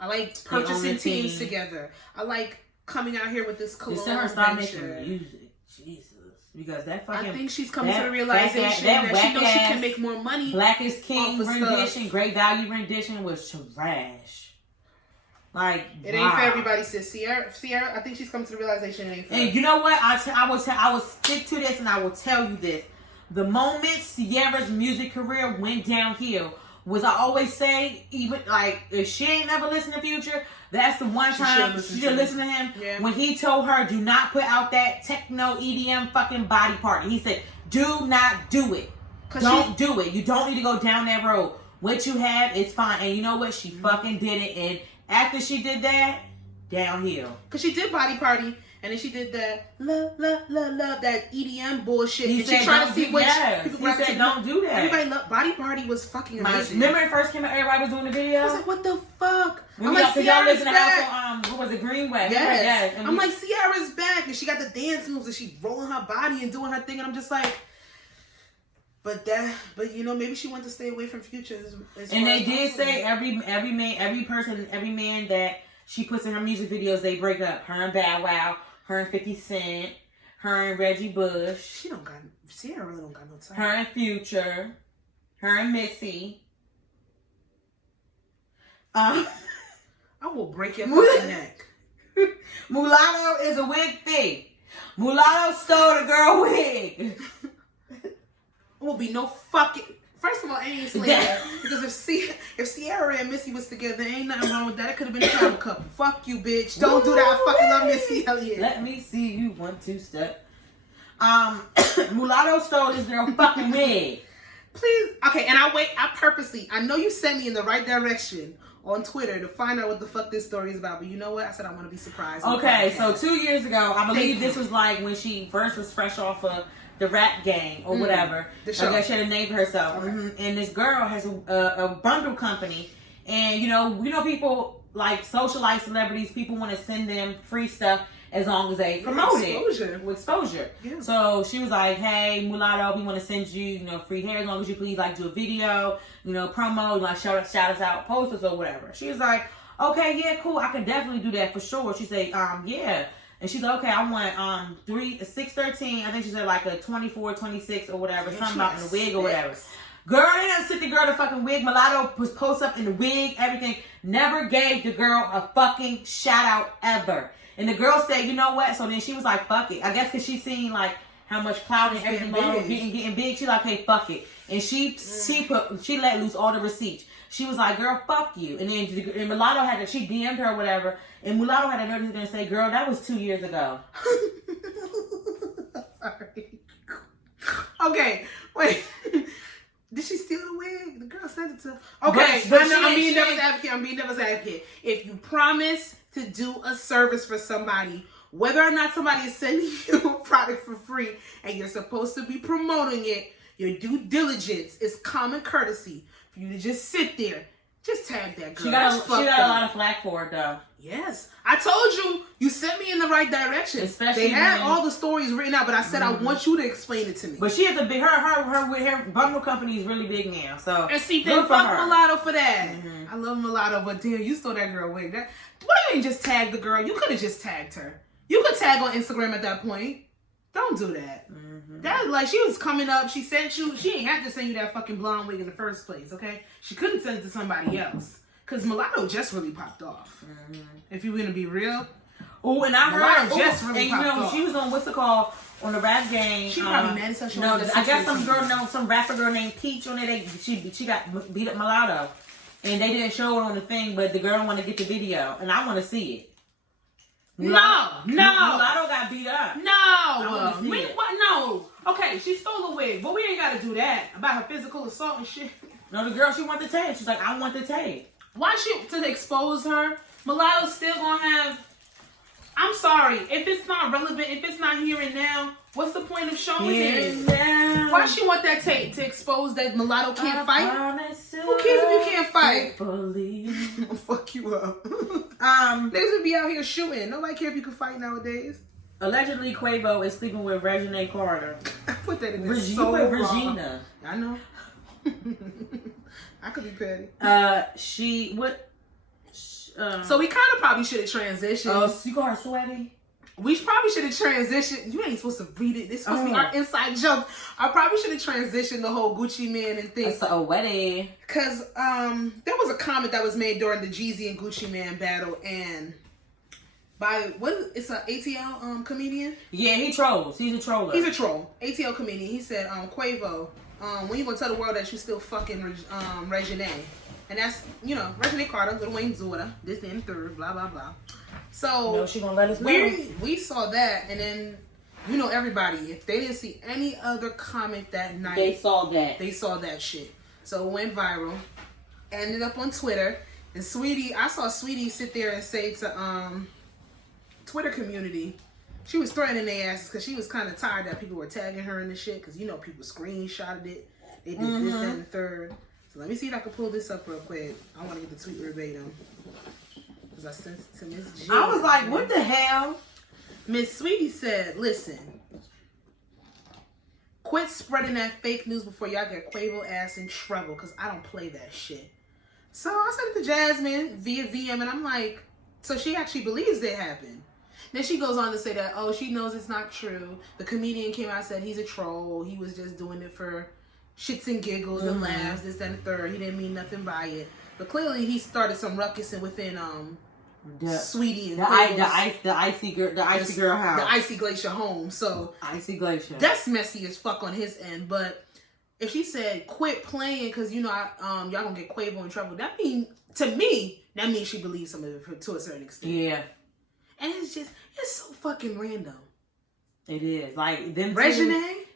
I like purchasing teams together. I like coming out here with this cologne. Just her start making music. Jesus. Because that fucking... I think she's coming to the realization that she knows she can make more money. Black is King off of rendition, stuff. Great Value rendition was trash. Like, it ain't for everybody, sis. Sierra, I think she's come to the realization it ain't for her. And you know what? I will stick to this, and I will tell you this: the moment Sierra's music career went downhill, was I always say, even like if she ain't never listened to Future, that's the one time she should listen to him. Yeah. When he told her, "Do not put out that techno EDM fucking body party," he said, "Do not do it. Don't do it. You don't need to go down that road. What you have is fine." And you know what? She fucking did it. And after she did that, downhill. Cause she did Body Party, and then she did that love that EDM bullshit. He and said, she tried to see which people he said, "Don't do that." Everybody loved Body Party was fucking amazing. Remember it first came out, everybody was doing the video. I was like, what the fuck? I'm like, Sierra's back. What was it, Greenway? Yes. I'm like, Sierra's back, and she got the dance moves, and she rolling her body and doing her thing, and I'm just like. But you know, maybe she wanted to stay away from Future. And they did say every man that she puts in her music videos, they break up. Her and Bow Wow, her and 50 Cent, her and Reggie Bush. Sierra really don't got no time. Her and Future, her and Mixxy. I will break your fucking neck. Mulatto is a wig thief. Mulatto stole the girl wig. Will be no fucking. First of all, I ain't slander because if Sierra and Missy was together, ain't nothing wrong with that. It could have been a travel couple. Fuck you, bitch. Don't do that. I fucking love Missy Elliott. Let me see you 1 2 step. Mulatto stole this girl fucking wig. Please, okay. And I know you sent me in the right direction on Twitter to find out what the fuck this story is about. But you know what? I said I want to be surprised. Okay, so 2 years ago, I believe this was like when she first was fresh off of the Rap Game or whatever. I guess she had named herself. Okay. And this girl has a bundle company, and you know people like socialite celebrities. People want to send them free stuff as long as they promote exposure. Yeah. So she was like, "Hey, Mulatto, we want to send you free hair as long as you please like do a video, promo, like shout us out, posters or whatever." She was like, "Okay, yeah, cool, I can definitely do that for sure." She said, "Yeah." And she's like, "Okay, I want 613. I think she said like a 24, 26 or whatever, something about in the wig or whatever." Girl, they done sent the girl the fucking wig. Mulatto was post up in the wig, everything. Never gave the girl a fucking shout out ever. And the girl said, "You know what?" So then she was like, "Fuck it." I guess because she's seen like how much clout and everything getting big. She like, "Hey, fuck it." And she let loose all the receipts. She was like, "Girl, fuck you." And then Mulatto she DM'd her or whatever. And Mulatto had a nerve to say, "Girl, that was 2 years ago." Sorry. Okay, wait. Did she steal the wig? The girl sent it to. Okay, I'm being devil's advocate. If you promise to do a service for somebody, whether or not somebody is sending you a product for free, and you're supposed to be promoting it, your due diligence is common courtesy for you to just sit there. Just tag that girl. She got a lot of flack for it though. Yes. I told you sent me in the right direction. Especially they had all the stories written out, but I said I want you to explain it to me. But she has a big her bundle company is really big now. So and see, then fuck Mulatto for that. I love Mulatto, but damn, you stole that girl wig. Why you ain't just tagged the girl? You could have just tagged her. You could tag on Instagram at that point. Don't do that. That like she was coming up. She sent you. She ain't have to send you that fucking blonde wig in the first place. Okay, she couldn't send it to somebody else because Mulatto just really popped off. If you're gonna be real. Oh, and I heard Mulatto just really popped off. She was on what's it called on the Rap Game. She probably mad as hell. No, I guess some rapper girl named Peach on it. She got beat up Mulatto, and they didn't show it on the thing, but the girl want to get the video, and I want to see it. Mulatto got beat up. No. No. Okay, she stole a wig, but we ain't got to do that about her physical assault and shit. No, the girl, she want the tape. She's like, "I want the tape." Why to expose her? Mulatto's still gonna have. I'm sorry if it's not relevant. If it's not here and now, what's the point of showing it? Why she want that tape to expose that Mulatto can't fight? Who cares if you can't fight? I'll fuck you up. Niggas would be out here shooting. Nobody care if you can fight nowadays. Allegedly, Quavo is sleeping with Regina Carter. I put that in there Regina. I know. I could be petty. So we kind of probably should have transitioned. Oh, you call her sweaty? We probably should have transitioned. You ain't supposed to read it. This supposed to be our inside joke. I probably should have transitioned the whole Gucci Man and thing. That's a wedding. Because there was a comment that was made during the Jeezy and Gucci Man battle, and it's an ATL comedian. Yeah, he trolls. He's a troller. He's a troll. ATL comedian. He said, Quavo, when you gonna tell the world that you still fucking Regine? And that's, Regine Carter, Lil Wayne's daughter, this, then, third, blah, blah, blah. So she gonna let us know. We saw that, and then everybody, if they didn't see any other comment that night, they saw that. They saw that shit. So it went viral. Ended up on Twitter, and I saw Sweetie sit there and say to Twitter community, she was threatening their asses because she was kind of tired that people were tagging her in the shit, because people screenshotted it. They did this, that, and the third. So let me see if I can pull this up real quick. I want to get the tweet verbatim. I sent it to Miss G. I was like, what the hell? Miss Sweetie said, listen, quit spreading that fake news before y'all get Quavo ass in trouble, because I don't play that shit. So I sent it to Jasmine via VM, and I'm like, so she actually believes it happened. Then she goes on to say that, she knows it's not true. The comedian came out and said he's a troll. He was just doing it for shits and giggles and laughs, this, that, and the third. He didn't mean nothing by it. But clearly he started some ruckus within Sweetie and the icy girl house, the Icy Glacier home. So Icy Glacier, that's messy as fuck on his end. But if she said quit playing because y'all gonna get Quavo in trouble, that means she believes some of it to a certain extent. Yeah, and it's so fucking random. It is like them Regine,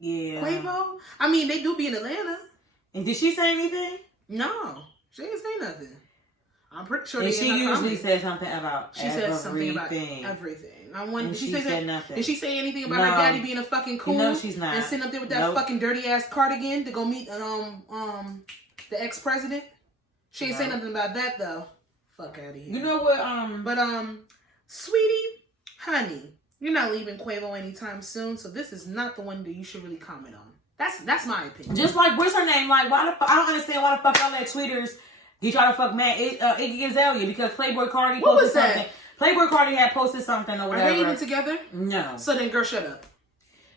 yeah, Quavo. I mean, they do be in Atlanta. And did she say anything? No, she didn't say nothing. I'm pretty sure. And she usually says something about says something about everything. Did she say nothing. Did she say anything about her daddy being a fucking coon? No, she's not. And sitting up there with that fucking dirty ass cardigan to go meet the ex-president. She ain't say nothing about that though. Fuck out of here. You know what? But Sweetie, honey, you're not leaving Quavo anytime soon, so this is not the one that you should really comment on. That's my opinion. Just like, what's her name? Like, I don't understand why the fuck all that tweeters. He tried to fuck Iggy Azalea because Playboy Cardi posted something. Playboy Cardi had posted something or whatever. Are they even together? No. So then, girl, shut up.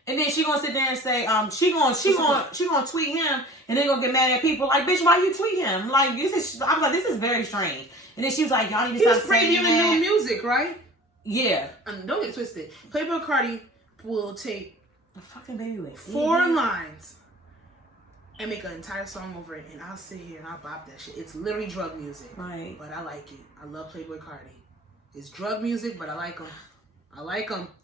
And then she gonna sit there and say, she gonna tweet him, and then gonna get mad at people like, bitch, why you tweet him? Like, I was like, this is very strange. And then she was like, y'all need to stop saying that. He was previewing new music, right? Yeah. Don't get twisted. Playboy Cardi will take a fucking baby with 4 lines and make an entire song over it, and I'll sit here and I'll bop that shit. It's literally drug music. Right. But I like it. I love Playboy Cardi. It's drug music, but I like them.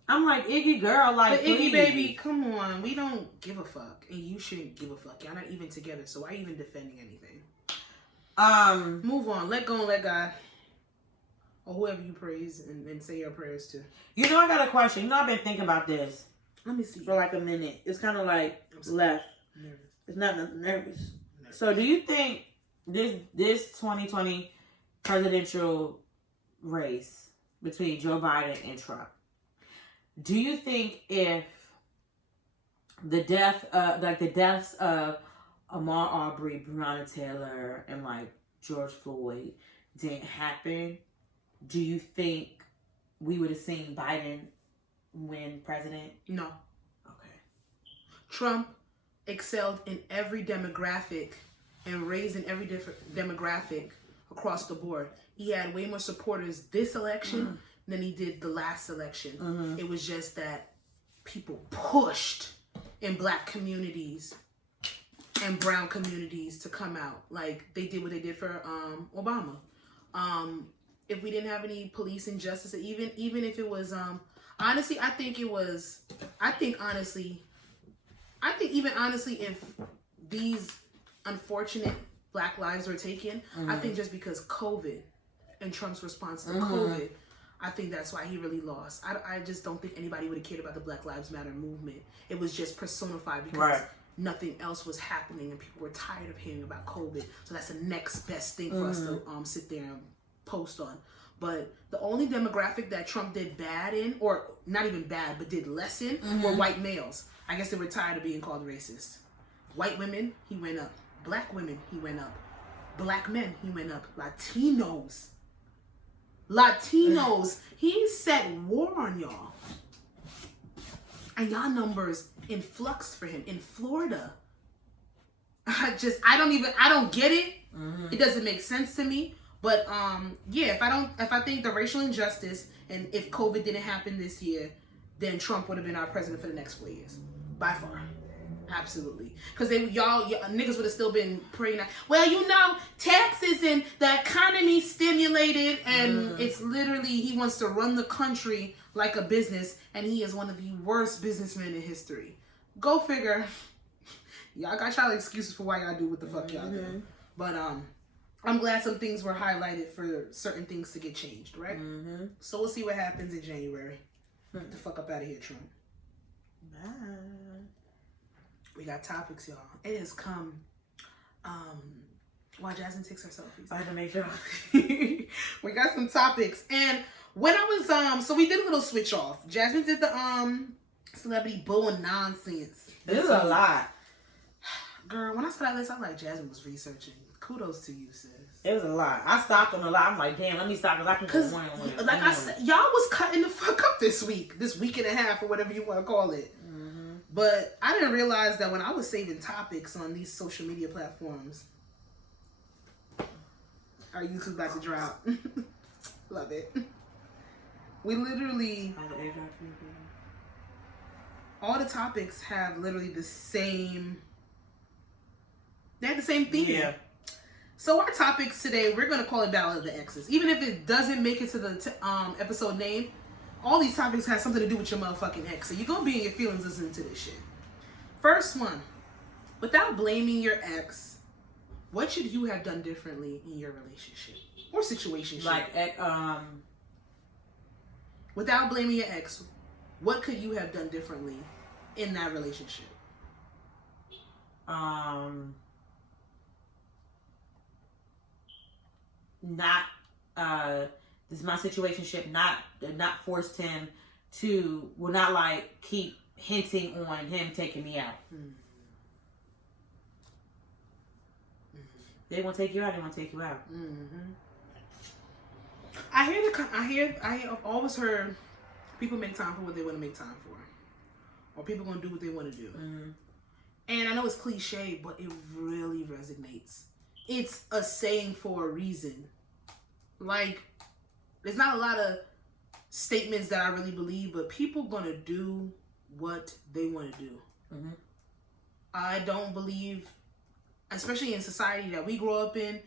I'm like, Iggy girl, like, but Iggy baby, come on. We don't give a fuck. And you shouldn't give a fuck. Y'all not even together, so why are you even defending anything? Move on. Let go and let God. Or whoever you praise and say your prayers to. I got a question. I've been thinking about this. Let me see. For like a minute. It's kind of like left. Nervous. It's not nervous. So do you think this 2020 presidential race between Joe Biden and Trump, do you think if the deaths of Ahmaud Arbery, Breonna Taylor, and like George Floyd didn't happen, do you think we would have seen Biden win president? No. Okay. Trump excelled in every demographic and raised in every different demographic across the board. He had way more supporters this election than he did the last election. It was just that people pushed in black communities and brown communities to come out. Like they did what they did for Obama. If we didn't have any police injustice, even if it was honestly, I think even honestly, if these unfortunate black lives were taken, I think just because COVID and Trump's response to COVID, I think that's why he really lost. I just don't think anybody would have cared about the Black Lives Matter movement. It was just personified because nothing else was happening and people were tired of hearing about COVID. So that's the next best thing for us to sit there and post on. But the only demographic that Trump did bad in, or not even bad, but did less in, were white males. I guess they were tired of being called racist. White women, he went up. Black women, he went up. Black men, he went up. Latinos Latinos. He set war on y'all. And y'all numbers in flux for him in Florida. I don't get it. It doesn't make sense to me. But yeah, if I think the racial injustice and if COVID didn't happen this year, then Trump would have been our president for the next 4 years. By far. Absolutely. Because y'all niggas would have still been praying that, well, you know, taxes and the economy stimulated and it's literally he wants to run the country like a business and he is one of the worst businessmen in history. Go figure. Y'all got y'all excuses for why y'all do what the fuck y'all do. But I'm glad some things were highlighted for certain things to get changed, right? So we'll see what happens in January. Get the fuck up out of here, Trump. Bye. We got topics, y'all. It has come while Jasmine takes her selfies. I had to make sure. We got some topics. And when I was so we did a little switch off. Jasmine did the celebrity bull and nonsense. This is a lot. Girl, when I saw that list, I was like, Jasmine was researching. Kudos to you, sis. It was a lot. I stopped on a lot. I'm like, damn, let me stop because I can go one. Like I said, y'all was cutting the fuck up this week and a half, or whatever you want to call it. But I didn't realize that when I was saving topics on these social media platforms, our YouTube about to drop. Love it. We literally, all the topics have literally the same. They have the same theme. Yeah. So our topics today, we're gonna call it Battle of the Exes. Even if it doesn't make it to the episode name, all these topics have something to do with your motherfucking ex. So you're gonna be in your feelings listening to this shit. First one, without blaming your ex, what should you have done differently in your relationship or situationship? Like, without blaming your ex, what could you have done differently in that relationship? This is my situationship, not forced him to, will not like keep hinting on him taking me out. They want to take you out, they want to take you out. I've always heard people make time for what they want to make time for. Or people going to do what they want to do. And I know it's cliche, but it really resonates. It's a saying for a reason. Like, there's not a lot of statements that I really believe, but people gonna do what they want to do. I don't believe, especially in society that we grow up in,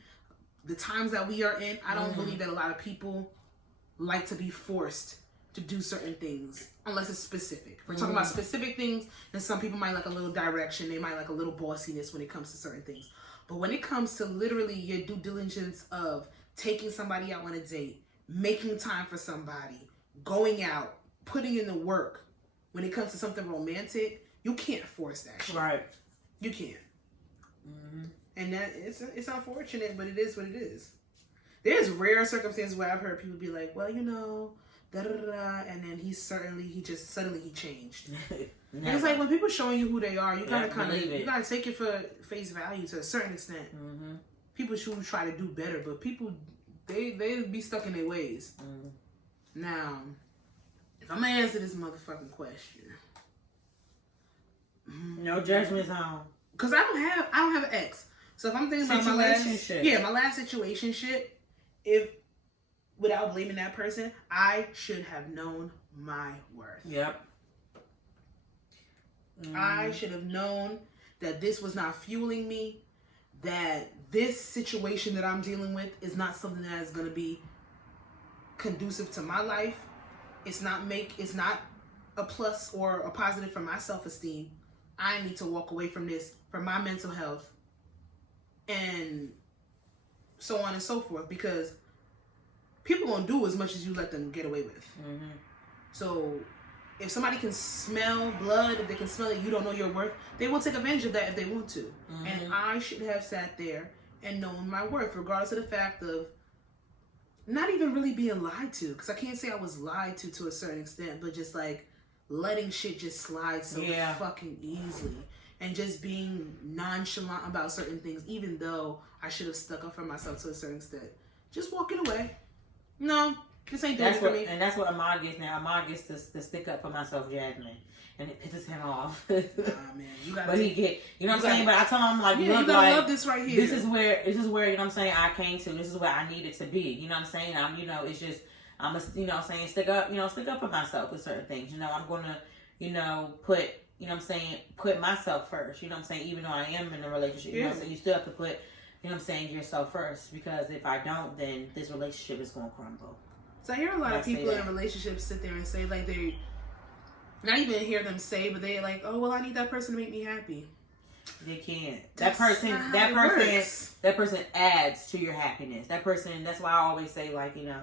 the times that we are in, I don't believe that a lot of people like to be forced to do certain things unless it's specific. We're talking about specific things, and some people might like a little direction. They might like a little bossiness when it comes to certain things. But when it comes to literally your due diligence of taking somebody out on a date, making time for somebody, going out, putting in the work, when it comes to something romantic, you can't force that shit. Right. You can't. And that it's unfortunate, but it is what it is. There's rare circumstances where I've heard people be like, well, you know, da da da da, and then he suddenly changed. And it's like when people showing you who they are, you gotta you gotta take it for face value to a certain extent. People should try to do better, but people they be stuck in their ways. Now, if I'm gonna answer this motherfucking question, no judgment zone. Cause I don't have an ex. So if I'm thinking about my last situationship, if without blaming that person, I should have known my worth. Yep. I should have known that this was not fueling me, that this situation that I'm dealing with is not something that is going to be conducive to my life. It's not a plus or a positive for my self-esteem. I need to walk away from this for my mental health and so on and so forth, because people gonna do as much as you let them get away with. So if somebody can smell blood, if they can smell it, you don't know your worth, they will take advantage of that if they want to. And I should have sat there and known my worth, regardless of the fact of not even really being lied to, because I can't say I was lied to a certain extent, but just like letting shit just slide so fucking easily and just being nonchalant about certain things, even though I should have stuck up for myself to a certain extent. Just walking away. No, This ain't doing it for me. And that's what Ahmad gets now. Ahmad gets to stick up for myself, Jasmine. And it pisses him off. Nah, man. You gotta but he get, you know what I'm saying? But I told him, like, yeah, look, you gotta like, love this right here. This is where, you know what I'm saying, I came to. This is where I needed to be. You know what I'm saying? It's just, I'm a, you know what I'm saying, stick up for myself with certain things. You know, I'm gonna, put, you know what I'm saying, put myself first. You know what I'm saying? Even though I am in a relationship, you know what I'm saying? You still have to put, you know what I'm saying, yourself first. Because if I don't, then this relationship is gonna crumble. So I hear a lot of people in relationships sit there and say, like, they, not even hear them say, but they like, oh, well, I need that person to make me happy. They can't. That person adds to your happiness. That person, that's why I always say, like, you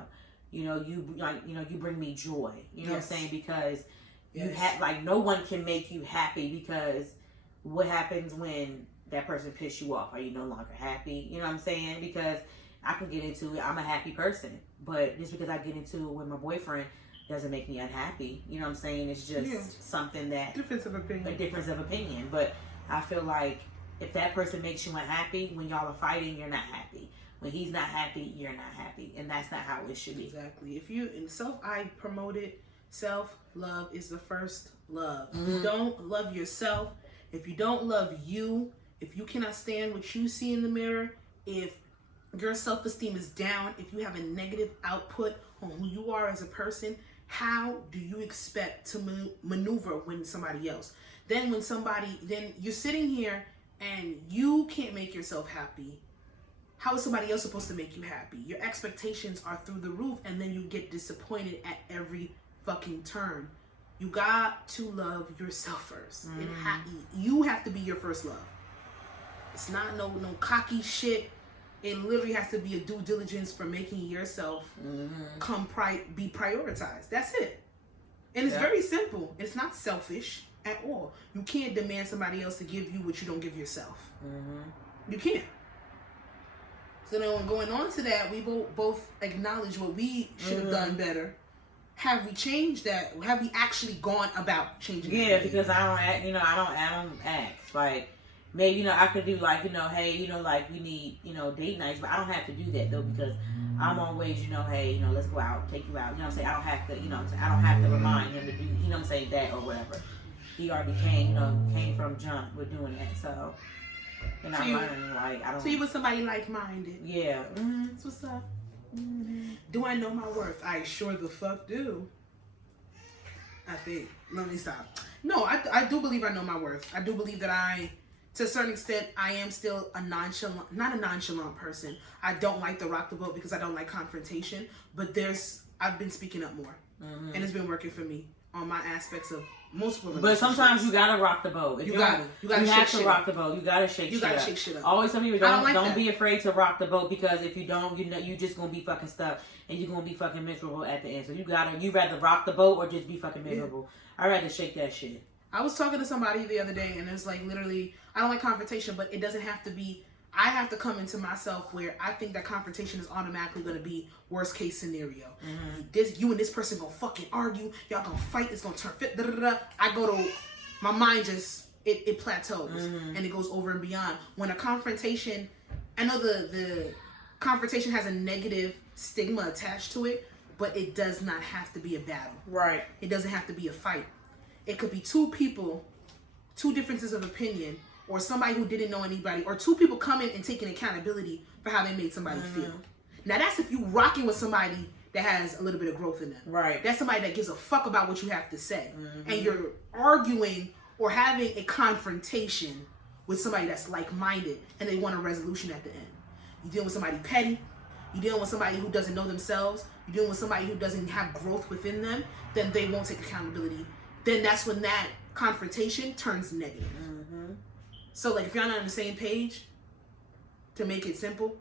bring me joy. You know what I'm saying? Because you have, like, no one can make you happy, because what happens when that person pisses you off? Are you no longer happy? You know what I'm saying? Because I can get into it. I'm a happy person. But just because I get into it with my boyfriend doesn't make me unhappy. You know what I'm saying? It's just something that... Difference of opinion. A difference of opinion. But I feel like if that person makes you unhappy, when y'all are fighting, you're not happy. When he's not happy, you're not happy. And that's not how it should be. Exactly. If you... In I promote it. Self-love is the first love. If you don't love yourself, if you don't love you, if you cannot stand what you see in the mirror, if your self-esteem is down, if you have a negative output on who you are as a person, how do you expect to maneuver when somebody else? Then you're sitting here and you can't make yourself happy. How is somebody else supposed to make you happy? Your expectations are through the roof, and then you get disappointed at every fucking turn. You got to love yourself first. You have to be your first love. It's not no cocky shit. It literally has to be a due diligence for making yourself be prioritized. That's it. And it's very simple. It's not selfish at all. You can't demand somebody else to give you what you don't give yourself. You can't. So then going on to that, we both acknowledge what we should have done better. Have we changed that? Have we actually gone about changing that? Yeah, because I don't ask. Like, maybe, I could do, like, hey, like, we need, date nights, but I don't have to do that, though, because I'm always, hey, let's go out, take you out. You know what I'm saying? I don't have to, I don't have to remind him to do, what I'm saying, that or whatever. He already came from jump with doing that, so, and I'm learning, like, I don't. So you with somebody like-minded? Yeah. That's what's up. Do I know my worth? I sure the fuck do. I think. Let me stop. No, I do believe I know my worth. I do believe that to a certain extent, I am still not a nonchalant person. I don't like to rock the boat because I don't like confrontation. But I've been speaking up more. And it's been working for me on my aspects of multiple relationships. But sometimes you gotta rock the boat. If you have to rock the boat. You gotta shake shit up. Always tell people, don't be afraid to rock the boat, because if you don't, you just gonna be fucking stuck and you're gonna be fucking miserable at the end. So you rather rock the boat or just be fucking miserable. I'd rather shake that shit. I was talking to somebody the other day, and it's like, literally, I don't like confrontation, but it doesn't have to be. I have to come into myself where I think that confrontation is automatically going to be worst case scenario. You and this person gonna fucking argue. Y'all gonna fight. It's gonna turn fit. I go to my mind it plateaus and it goes over and beyond. When a confrontation, I know the confrontation has a negative stigma attached to it, but it does not have to be a battle. Right. It doesn't have to be a fight. It could be two people, two differences of opinion, or somebody who didn't know anybody, or two people coming and taking accountability for how they made somebody feel. Now that's if you rocking with somebody that has a little bit of growth in them. Right. That's somebody that gives a fuck about what you have to say. And you're arguing or having a confrontation with somebody that's like-minded and they want a resolution at the end. You're dealing with somebody petty. You're dealing with somebody who doesn't know themselves. You're dealing with somebody who doesn't have growth within them. Then they won't take accountability. Then that's when that confrontation turns negative. So, like, if you're not on the same page, to make it simple,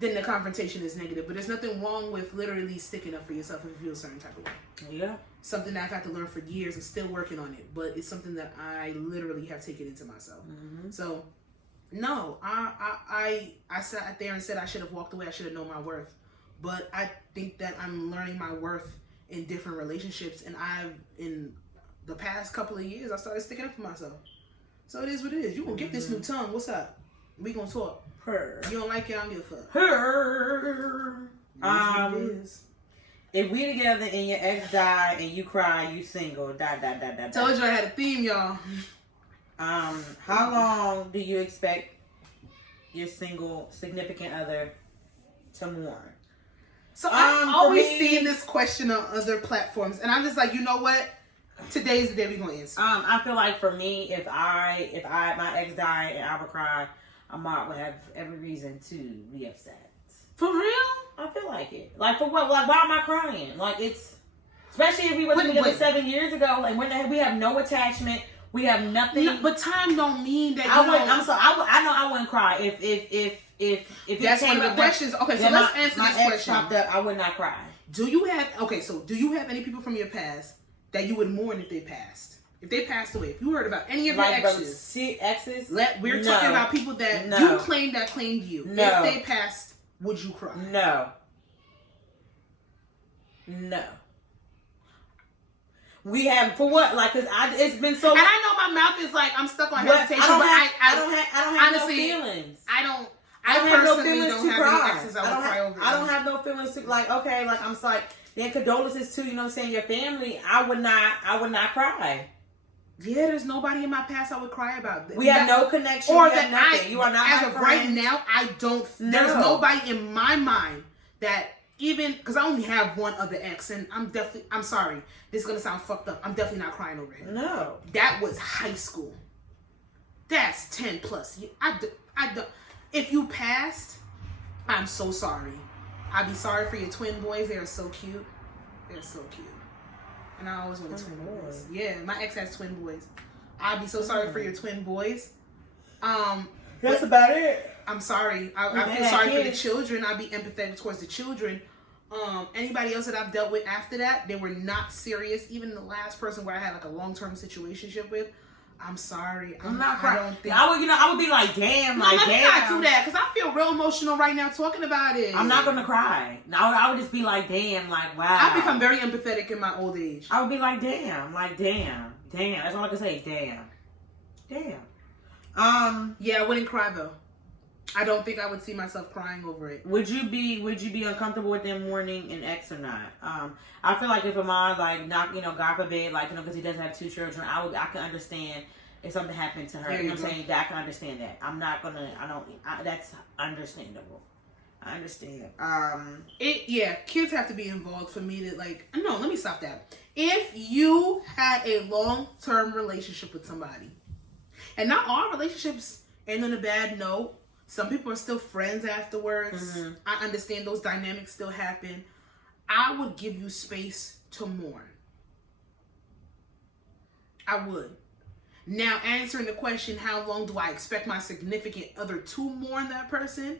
then the confrontation is negative. But there's nothing wrong with literally sticking up for yourself if you feel a certain type of way. Yeah. Something that I've had to learn for years. I'm still working on it. But it's something that I literally have taken into myself. So, no, I sat there and said I should have walked away. I should have known my worth. But I think that I'm learning my worth in different relationships. And in the past couple of years, I started sticking up for myself. So it is what it is. You gonna get this new tongue. What's up? We gonna talk. You don't like it, I don't give a fuck. If we together and your ex died and you cry, you single. Told you I had a theme, y'all. How long do you expect your single significant other to mourn? So I've always seen this question on other platforms, and I'm just like, you know what? Today's the day we're gonna answer. I feel like for me, if my ex died and I would cry, I would have every reason to be upset. For real? I feel like it. Like for what? Like why am I crying? Like it's especially if we were together 7 years ago. Like when we have no attachment, we have nothing. No, but time don't mean that. I'm sorry. I know I wouldn't cry if that's one of the questions. Okay, so let's answer this question. Popped up, I would not cry. Do you have any people from your past that you would mourn if they passed? If they passed away, if you heard about any of your exes, we're talking about people that you claimed that claimed you. No. If they passed, would you cry? No. We have for what? Like, cause it's been so. And I know my mouth is like I'm stuck on hesitation, but I don't have honestly, no feelings. I have no personally feelings don't to have cry. any exes I would cry over. I don't have no feelings to like. Okay, like I'm like then condolences to you know what I'm saying your family. I would not cry. Yeah, there's nobody in my past I would cry about. We have no connection. Or that nothing. You are not. As of right now, I don't. No. There's nobody in my mind that even because I only have one other ex, and I'm sorry. This is gonna sound fucked up. I'm definitely not crying over him. No. That was high school. That's 10 plus. I don't. If you passed, I'm so sorry. I'd be sorry for your twin boys. They are so cute. They're so cute. And I always wanted twin boys. Yeah, my ex has twin boys. I'd be so sorry for your twin boys. That's about it. I'm sorry. I feel sorry for the children. I'd be empathetic towards the children. Anybody else that I've dealt with after that, they were not serious. Even the last person where I had like a long-term situationship with, I'm sorry. I'm not crying. I would be like, damn, let me not do that because I feel real emotional right now talking about it. I'm not gonna cry. I would just be like, damn, like wow. I've become very empathetic in my old age. I would be like, damn. That's all I can say. Damn. Yeah, I wouldn't cry though. I don't think I would see myself crying over it. Would you be uncomfortable with them mourning an ex or not? I feel like if a mom like not God forbid because he doesn't have 2 children, I can understand if something happened to her. You know what I'm saying? That I can understand that. That's understandable. I understand. Kids have to be involved for me to no, let me stop that. If you had a long-term relationship with somebody, and not all relationships end on a bad note. Some people are still friends afterwards. Mm-hmm. I understand those dynamics still happen. I would give you space to mourn. I would. Now, answering the question, how long do I expect my significant other to mourn that person?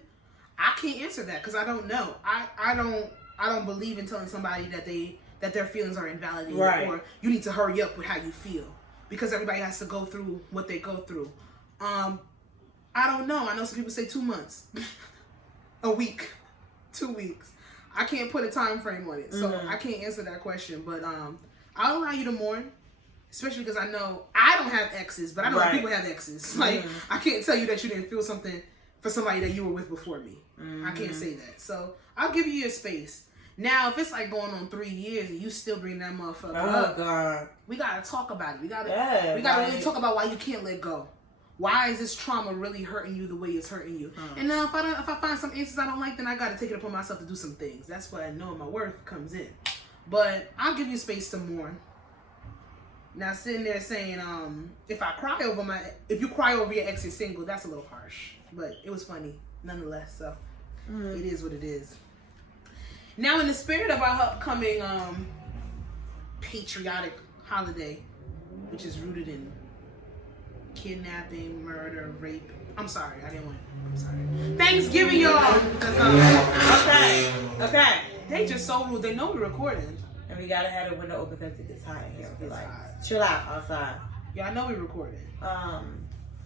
I can't answer that because I don't know. I don't believe in telling somebody that their feelings are invalidated or you need to hurry up with how you feel because everybody has to go through what they go through. I don't know. I know some people say 2 months, a week, 2 weeks. I can't put a time frame on it, so I can't answer that question. But I'll allow you to mourn, especially because I know I don't have exes, but I know people have exes. Like I can't tell you that you didn't feel something for somebody that you were with before me. I can't say that. So I'll give you your space. Now, if it's like going on 3 years and you still bring that motherfucker up, God, we gotta talk about it. We gotta really talk about why you can't let go. Why is this trauma really hurting you the way it's hurting you? And now if I find some answers I don't like, then I got to take it upon myself to do some things. That's what I know my worth comes in. But I'll give you space to mourn. Now sitting there saying, if you cry over your ex is single, that's a little harsh. But it was funny nonetheless. So it is what it is. Now in the spirit of our upcoming patriotic holiday, which is rooted in kidnapping, murder, rape. I'm sorry, I didn't want it. I'm sorry. Thanksgiving, y'all. Okay. They just so rude. They know we're recording. And we gotta have the window open because it's hot in here. It's like, hot. Chill out outside. Yeah, I know we're recording.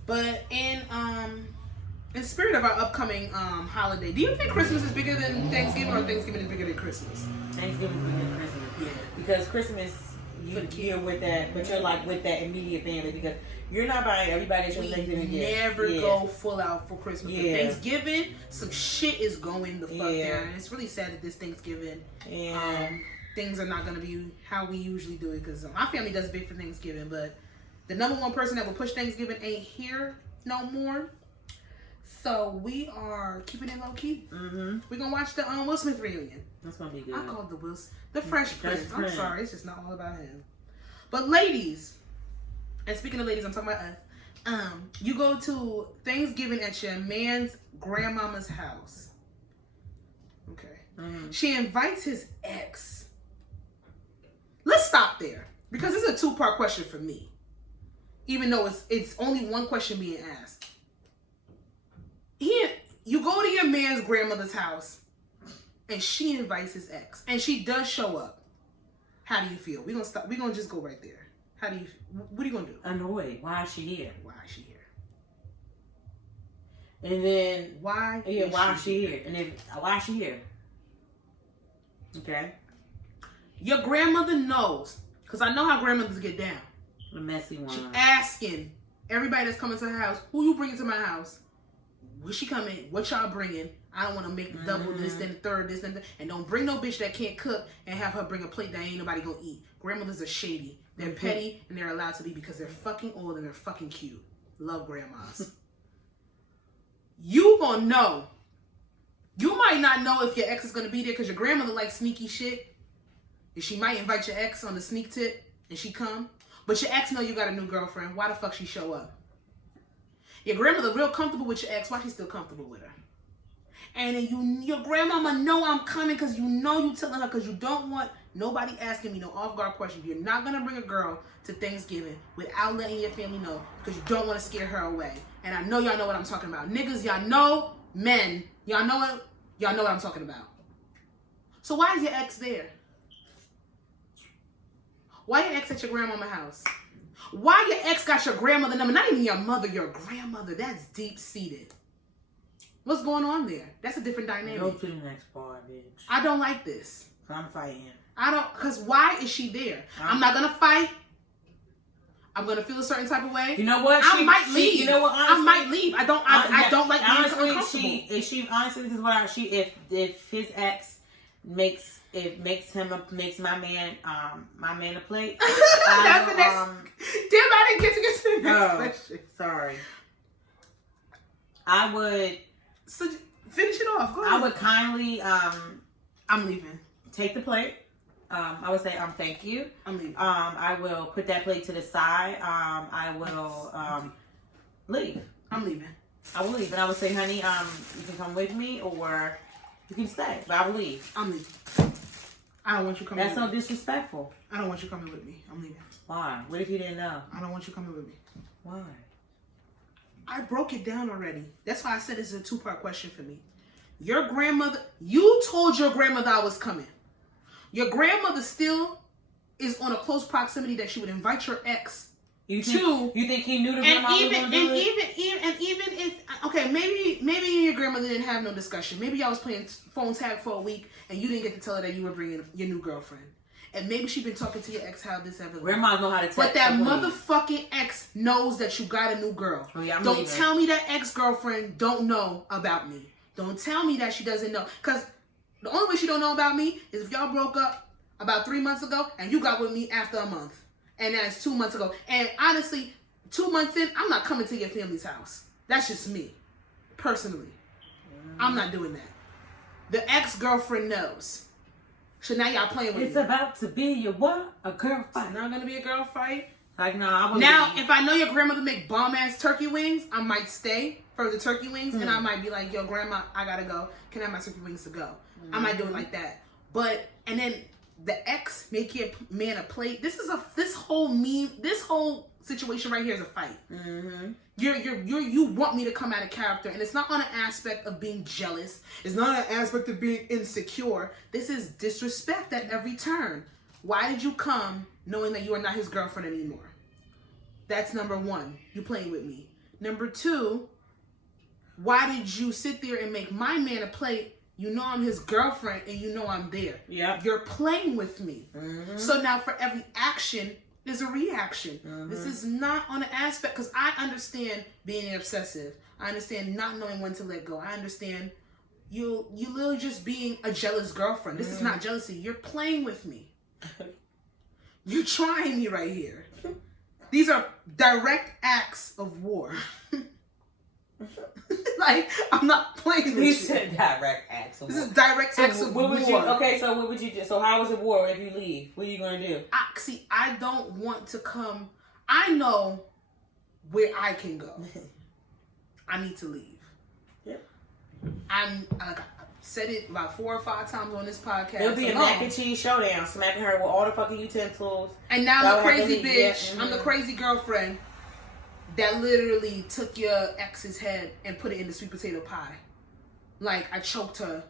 But in spirit of our upcoming holiday, do you think Christmas is bigger than Thanksgiving or Thanksgiving is bigger than Christmas? Thanksgiving is bigger than Christmas. Yeah. Because Christmas you're with that, but you're like with that immediate family because you're not buying everybody that you're Thanksgiving. Never go full out for Christmas. Yeah. But Thanksgiving, some shit is going the fuck down. And it's really sad that this Thanksgiving, things are not going to be how we usually do it. Because my family does big for Thanksgiving, but the number one person that will push Thanksgiving ain't here no more. So we are keeping it low key. Mm-hmm. We're gonna watch the Will Smith reunion. That's gonna be good. I call it the Fresh Prince. I'm sorry, it's just not all about him. But ladies, and speaking of ladies, I'm talking about us. You go to Thanksgiving at your man's grandmama's house. Okay. Mm-hmm. She invites his ex. Let's stop there because this is a 2-part question for me. Even though it's only one question being asked. You go to your man's grandmother's house and she invites his ex and she does show up. How do you feel? We're gonna just go right there. What are you gonna do? Annoyed. Why is she here? Why is she here? And then why is she here? And then why is she here? Okay. Your grandmother knows, because I know how grandmothers get down. The messy one. She asking everybody that's coming to her house, who you bringing to my house? Will she come in? What y'all bringing? I don't want to make double this, then the third, this, then and don't bring no bitch that can't cook and have her bring a plate that ain't nobody gonna eat. Grandmothers are shady. They're petty and they're allowed to be because they're fucking old and they're fucking cute. Love grandmas. You gonna know. You might not know if your ex is gonna be there because your grandmother likes sneaky shit. And she might invite your ex on the sneak tip and she come. But your ex know you got a new girlfriend. Why the fuck she show up? Your grandmother real comfortable with your ex. Why she still comfortable with her? And then your grandmama know I'm coming because you know you telling her because you don't want nobody asking me no off-guard question. You're not going to bring a girl to Thanksgiving without letting your family know because you don't want to scare her away. And I know y'all know what I'm talking about. Niggas, y'all know. Men, y'all know what I'm talking about. So why is your ex there? Why your ex at your grandmama's house? Why your ex got your grandmother number? Not even your mother, your grandmother. That's deep-seated. What's going on there? That's a different dynamic. Go to the next part, bitch. I don't like this. I'm fighting. Because why is she there? I'm not going to fight. I'm going to feel a certain type of way. You know what? I might leave. You know what? Honestly, I might leave. I don't like being uncomfortable. Honestly, this is what if his ex makes my man a plate. That's the next. Damn, I didn't get to the next question. Sorry. I would. So finish it off. Go ahead. I would kindly. I'm leaving. Take the plate. I would say thank you. I'm leaving. I will put that plate to the side. I will leave. I'm leaving. I will leave, and I would say, honey, you can come with me or you can stay, but I will leave. I'm leaving. I don't want you coming. That's so disrespectful. I don't want you coming with me. I'm leaving. Why? What if you didn't know? I don't want you coming with me. Why? I broke it down already. That's why I said this is a 2-part question for me. Your grandmother, you told your grandmother I was coming. Your grandmother still is on a close proximity that she would invite your ex You think he knew the grandma was going to do it? And even if, okay, maybe your grandmother didn't have no discussion. Maybe y'all was playing phone tag for a week and you didn't get to tell her that you were bringing your new girlfriend. And maybe she been talking to your ex how this ever. Grandma know how to text. But that motherfucking ex knows that you got a new girl. Oh, yeah, don't tell me that ex-girlfriend don't know about me. Don't tell me that she doesn't know. Because the only way she don't know about me is if y'all broke up about 3 months ago and you got with me after a month. And that's 2 months ago. And honestly, 2 months in, I'm not coming to your family's house. That's just me. Personally. I'm not doing that. The ex-girlfriend knows. So now y'all playing with me. It's about to be a what? A girl fight. It's not going to be a girl fight. Like, no, I wouldn't. Now, if I know your grandmother make bomb-ass turkey wings, I might stay for the turkey wings. And I might be like, yo, grandma, I got to go. Can I have my turkey wings to go? I might do it like that. But, and then the ex make your man a plate. This whole situation right here is a fight. Mm-hmm. You want me to come out of character, and it's not on an aspect of being jealous. It's not an aspect of being insecure. This is disrespect at every turn. Why did you come knowing that you are not his girlfriend anymore? That's number one. You playing with me. Number two, why did you sit there and make my man a plate? You know I'm his girlfriend, and you know I'm there. Yeah. You're playing with me. Mm-hmm. So now for every action, there's a reaction. Mm-hmm. This is not on an aspect, because I understand being obsessive. I understand not knowing when to let go. I understand you literally just being a jealous girlfriend. This is not jealousy. You're playing with me. You're trying me right here. These are direct acts of war. Like, I'm not playing this. You shit. said direct acts of war. This is direct acts of war. Okay, so what would you do? So how is it war if you leave? What are you going to do? I don't want to come. I know where I can go. I need to leave. Yep. I said it about 4 or 5 times on this podcast. It'll be a mac and cheese showdown, smacking her with all the fucking utensils. And now I'm the crazy bitch. I'm the crazy girlfriend that literally took your ex's head and put it in the sweet potato pie. Like, I choked her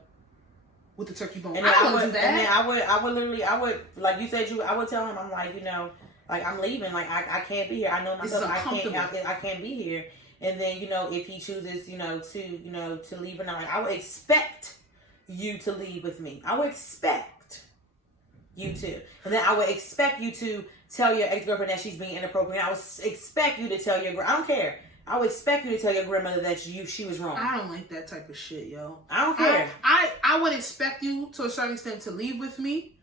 with the turkey bone. And I don't want to do that. And then I would, like you said, I would tell him, I'm like, you know, like, I'm leaving. Like, I can't be here. I know myself. I can't be here. And then, you know, if he chooses, to leave or not, I would expect you to leave with me. I would expect you to. And then I would expect you to tell your ex-girlfriend that she's being inappropriate. I would expect you to tell your I don't care. I would expect you to tell your grandmother that she was wrong. I don't like that type of shit, yo. I don't care. I would expect you to a certain extent to leave with me,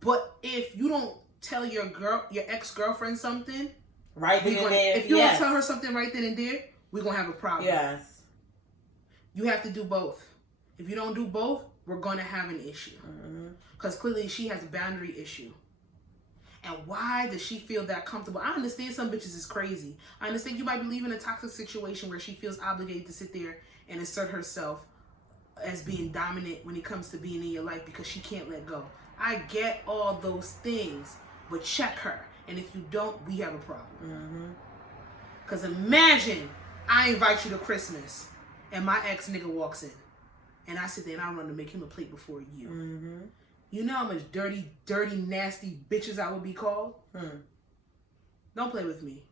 but if you don't tell your ex-girlfriend something, right then and there, if you don't tell her something right then and there, we're gonna have a problem. Yes. You have to do both. If you don't do both, we're gonna have an issue. Because clearly she has a boundary issue. And why does she feel that comfortable? I understand some bitches is crazy. I understand you might be leaving a toxic situation where she feels obligated to sit there and assert herself as being dominant when it comes to being in your life because she can't let go. I get all those things, but check her. And if you don't, we have a problem. Because imagine I invite you to Christmas and my ex nigga walks in. And I sit there and I run to make him a plate before you. You know how much dirty, nasty bitches I would be called? Don't play with me.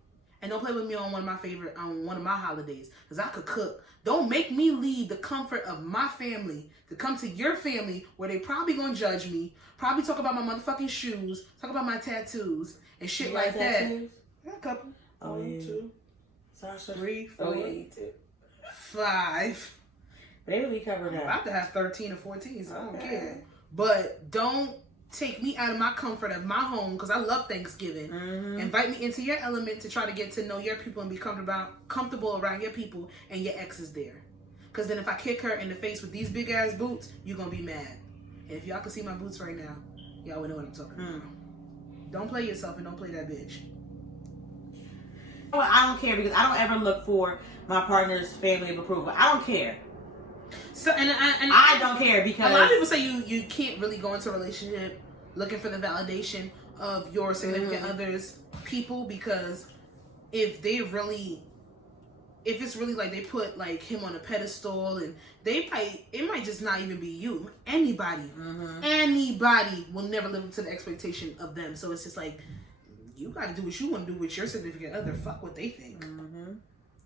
And don't play with me on one of my holidays. Because I could cook. Don't make me leave the comfort of my family to come to your family where they probably gonna judge me. Probably talk about my motherfucking shoes. Talk about my tattoos. And shit like that. I got a couple. 1, 2, Sasha. 3, 4, Oh, yeah, you too. 5. Maybe we covered that. I have to have 13 or 14, so I don't care. But don't take me out of my comfort of my home, because I love Thanksgiving. Invite me into your element to try to get to know your people and be comfortable around your people, and your ex is there. Because then if I kick her in the face with these big ass boots, you're going to be mad. And if y'all can see my boots right now, y'all would know what I'm talking about. Don't play yourself and don't play that bitch. Well, I don't care, because I don't ever look for my partner's family of approval. I don't care. So and I don't care, because a lot of people say you can't really go into a relationship looking for the validation of your significant other's people, because if it's really like they put like him on a pedestal, and it might just not even be you. Anybody will never live up to the expectation of them. So it's just like, you got to do what you want to do with your significant other. Fuck what they think.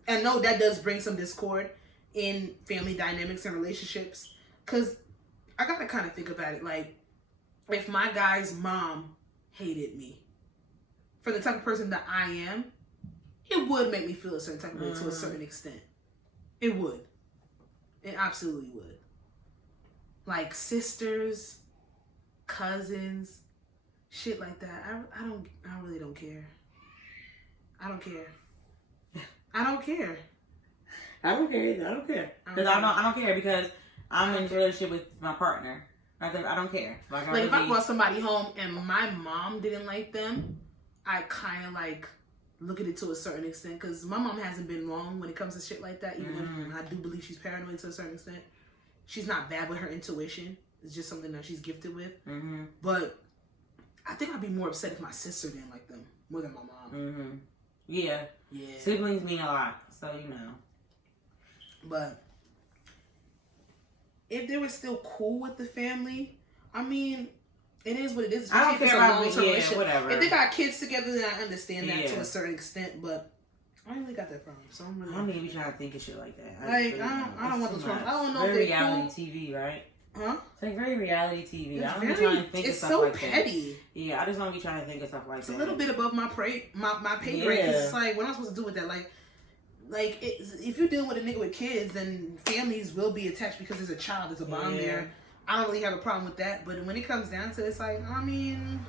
And no, that does bring some discord in family dynamics and relationships, because I gotta kind of think about it. Like, if my guy's mom hated me for the type of person that I am, it would make me feel a certain type of way to a certain extent. It would. It absolutely would. Like sisters, cousins, shit like that. I really don't care. I don't care. I don't care. I don't care either. I don't care. Because I don't care, because I'm in a relationship with my partner. I don't care. Like if I brought somebody home and my mom didn't like them, I kind of like look at it to a certain extent, because my mom hasn't been wrong when it comes to shit like that. Even when I do believe she's paranoid to a certain extent. She's not bad with her intuition. It's just something that she's gifted with. But I think I'd be more upset if my sister didn't like them more than my mom. Yeah. Siblings mean a lot, so you know. But if they were still cool with the family, I mean, it is what it is. I don't care about whatever. If they got kids together, then I understand that to a certain extent. But I don't really got that problem. So I'm really. I don't even be trying to think of shit like that. I don't want those problems. I don't know if they're reality TV, right? Huh? It's like very reality TV. It's I don't be trying to think of stuff like that. It's so petty. Yeah, I just don't be trying to think of stuff like that. It's a little bit above my pay grade. Because it's like, what am I supposed to do with that? Like like, if you're dealing with a nigga with kids, then families will be attached because there's a child, there's a bond there. I don't really have a problem with that. But when it comes down to it, it's like, I mean,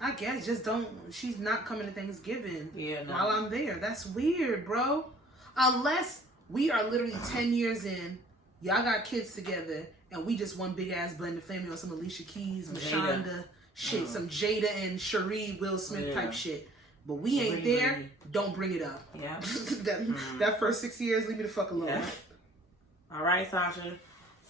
I guess just don't. She's not coming to Thanksgiving while I'm there. That's weird, bro. Unless we are literally 10 years in, y'all got kids together, and we just one big ass blended family on some Alicia Keys, Mashonda shit, some Jada and Cherie, Will Smith type shit. But we ain't there. Don't bring it up. Yeah. that first 6 years, leave me the fuck alone. Yeah. All right, Sasha.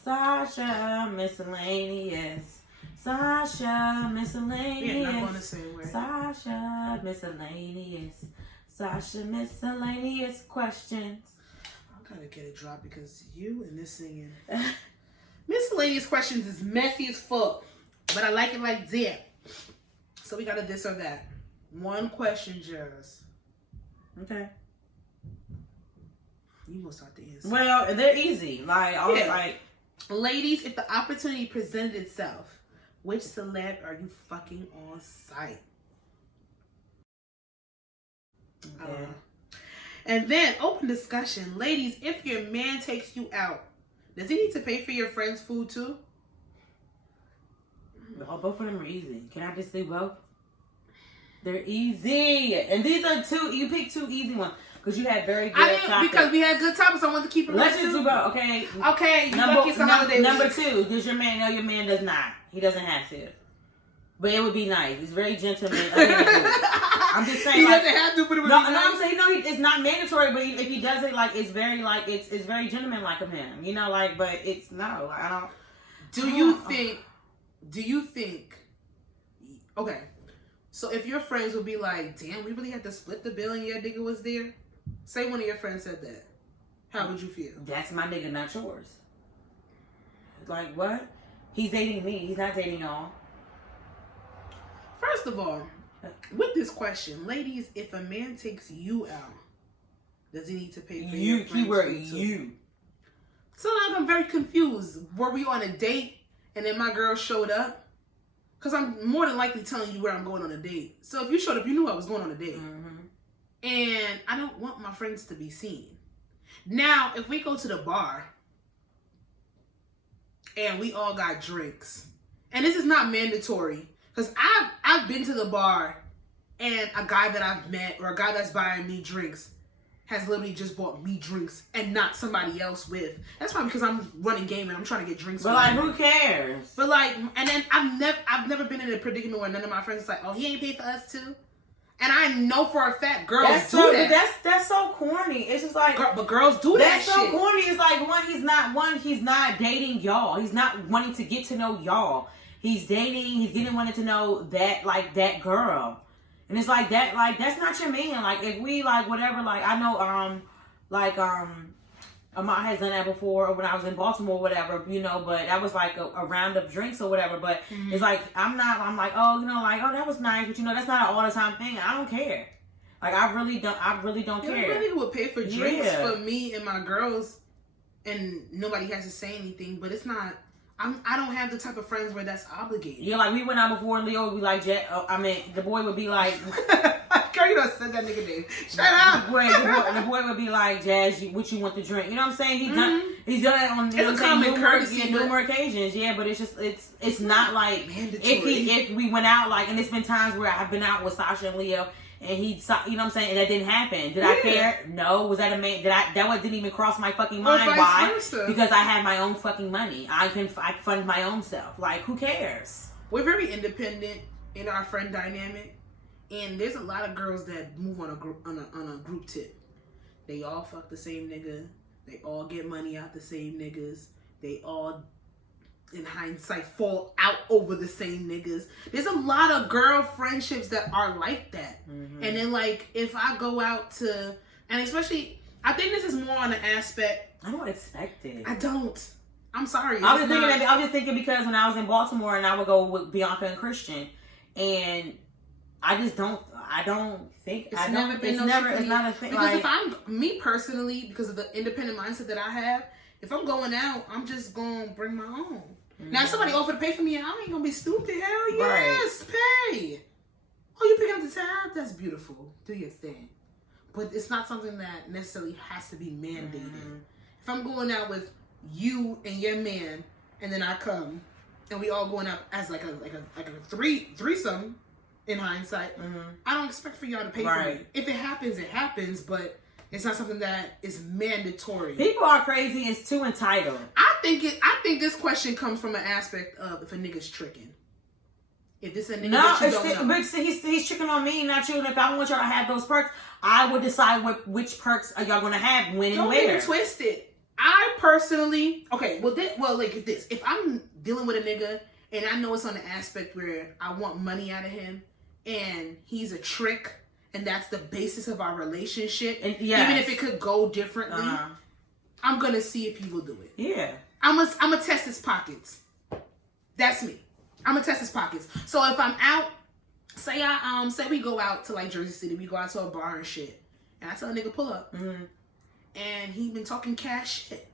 Sasha, miscellaneous. Sasha, miscellaneous. Yeah, not going the same way. Sasha, miscellaneous. Sasha, miscellaneous questions. I'm gonna get it dropped because you and this singing. Miscellaneous questions is messy as fuck, but I like it like that. So we got a this or that. One question, Jazz. Okay. You will start the answer. Well, they're easy. Like, ladies, if the opportunity presented itself, which celeb are you fucking on sight? Okay. And then, open discussion. Ladies, if your man takes you out, does he need to pay for your friend's food too? Oh, both of them are easy. Can I just say both? They're easy. And these are you picked two easy ones. Because you had very good topics. Because we had good topics, I wanted to keep it Let's just do both, okay? Okay, number two, does your man know your man does not? He doesn't have to. But it would be nice. He's very gentleman. I'm just saying. He doesn't have to, but it would be nice. No, I'm saying, no, it's not mandatory, but if he does it, like, it's very, like, it's very gentleman-like of him. You know, like, but it's, no, I don't. Do you think, okay, so if your friends would be like, damn, we really had to split the bill and your nigga was there? Say one of your friends said that. How would you feel? That's my nigga, not yours. Like, what? He's dating me. He's not dating y'all. First of all, with this question, ladies, if a man takes you out, does he need to pay for your friend's keyword food too? you. So like, I'm very confused. Were we on a date and then my girl showed up? Because I'm more than likely telling you where I'm going on a date. So if you showed up, you knew I was going on a date. Mm-hmm. And I don't want my friends to be seen. Now, if we go to the bar and we all got drinks, and this is not mandatory, because I've been to the bar and a guy that I've met or a guy that's buying me drinks has literally just bought me drinks and not somebody else with. That's probably because I'm running game and I'm trying to get drinks. But like, who cares? But like, and then I've never been in a predicament where none of my friends is like, oh, he ain't paid for us too. And I know for a fact girls do that. That's so corny. It's just like, but girls do that shit. That's so corny. It's like he's not dating y'all. He's not wanting to get to know y'all. He's wanting to know that girl. And it's like that, like, that's not your man. Like, if we, like, whatever, like, I know, Ahmad has done that before when I was in Baltimore or whatever, you know, but that was like a round of drinks or whatever. But it's like, I'm like, oh, you know, like, oh, that was nice. But, you know, that's not an all the time thing. I don't care. Like, I really don't care. Really would pay for drinks for me and my girls and nobody has to say anything, but it's not. I don't have the type of friends where that's obligated. Yeah, like we went out before and Leo would be like, the boy would be like, girl, you don't said that nigga name. Shut up. The boy would be like, Jazz, what you want to drink? You know what I'm saying? He's done it on numerous occasions. Yeah, but it's just it's not like mandatory. If we went out, like, and it's been times where I've been out with Sasha and Leo. And you know what I'm saying? And that didn't happen. Did I care? No. Was that a man? That one didn't even cross my fucking mind. Why? Versa. Because I had my own fucking money. I fund my own stuff. Like, who cares? We're very independent in our friend dynamic. And there's a lot of girls that move on a group tip. They all fuck the same nigga. They all get money out the same niggas. They all, in hindsight, fall out over the same niggas. There's a lot of girl friendships that are like that. Mm-hmm. And then, like, if I go out to, and especially, I think this is more on the aspect. I don't expect it. I don't. I'm sorry. I was just thinking because when I was in Baltimore and I would go with Bianca and Christian, and I just don't. I don't think it's not a thing. Because if I'm me personally, because of the independent mindset that I have, if I'm going out, I'm just gonna bring my own. Mm-hmm. Now, if somebody offered to pay for me, I ain't gonna be stupid. Hell yes, pay. Oh, you pick up the tab? That's beautiful. Do your thing. but it's not something that necessarily has to be mandated. If I'm going out with you and your man, and then I come, and we all going out as like a threesome, in hindsight, I don't expect for y'all to pay for me. If it happens, it happens, but it's not something that is mandatory. People are crazy. It's too entitled. I think this question comes from an aspect of if a nigga's tricking. If this a nigga that you don't know. But he's tricking on me, not you. And if I want y'all to have those perks, I would decide which perks are y'all gonna have, when and where. Don't get it twisted. I personally, if I'm dealing with a nigga and I know it's on the aspect where I want money out of him and he's a trick and that's the basis of our relationship, and even if it could go differently, I'm gonna see if he will do it. Yeah, I'm gonna test his pockets. That's me. I'm gonna test his pockets. So if I'm out, say we go out to like Jersey City, we go out to a bar and shit, and I tell a nigga pull up, and he been talking cash shit.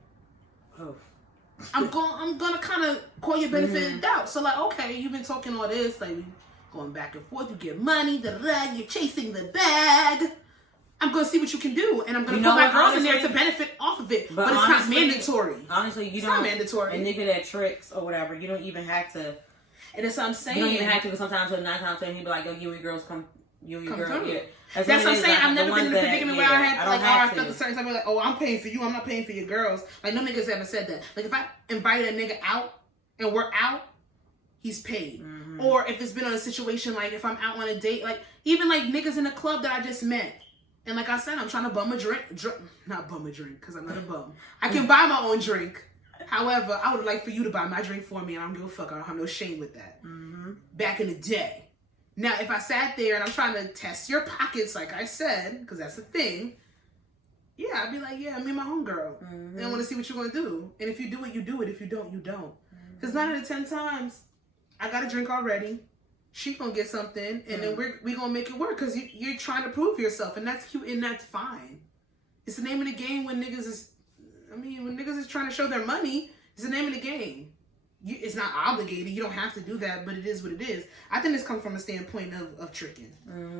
Oh. I'm gonna kind of call your benefit of the doubt. So like, okay, you've been talking all this, like we going back and forth, you get money, you're chasing the bag. I'm gonna see what you can do, and I'm gonna put my girls in there to benefit off of it. But it's not mandatory. Honestly, it's not mandatory. A nigga that tricks or whatever, you don't even have to. And that's what I'm saying. You don't even have to, because sometimes, 9 times 10, he'd be like, yo, you and your girls come. You and your girls, yeah. That's what I'm saying. I've never been in a predicament where I had I felt a certain type of like, oh, I'm paying for you, I'm not paying for your girls. Like, no niggas ever said that. Like, if I invited a nigga out and we're out, he's paid. Or if it's been on a situation like if I'm out on a date, like even like niggas in the club that I just met, and like I said, I'm trying to bum a drink, not bum a drink because I'm not a bum. I can buy my own drink. However, I would like for you to buy my drink for me, and I don't give a fuck. I don't have no shame with that. Back in the day. Now, if I sat there and I'm trying to test your pockets, like I said, because that's the thing, yeah, I'd be like, yeah, me and my homegirl. And I want to see what you're going to do. And if you do it, you do it. If you don't, you don't. Because 9 out of 10 times, I got a drink already. She going to get something. And then we're going to make it work because you're trying to prove yourself. And that's cute and that's fine. It's the name of the game when niggas is trying to show their money. It's the name of the game. It's not obligated. You don't have to do that, but it is what it is. I think this comes from a standpoint of tricking.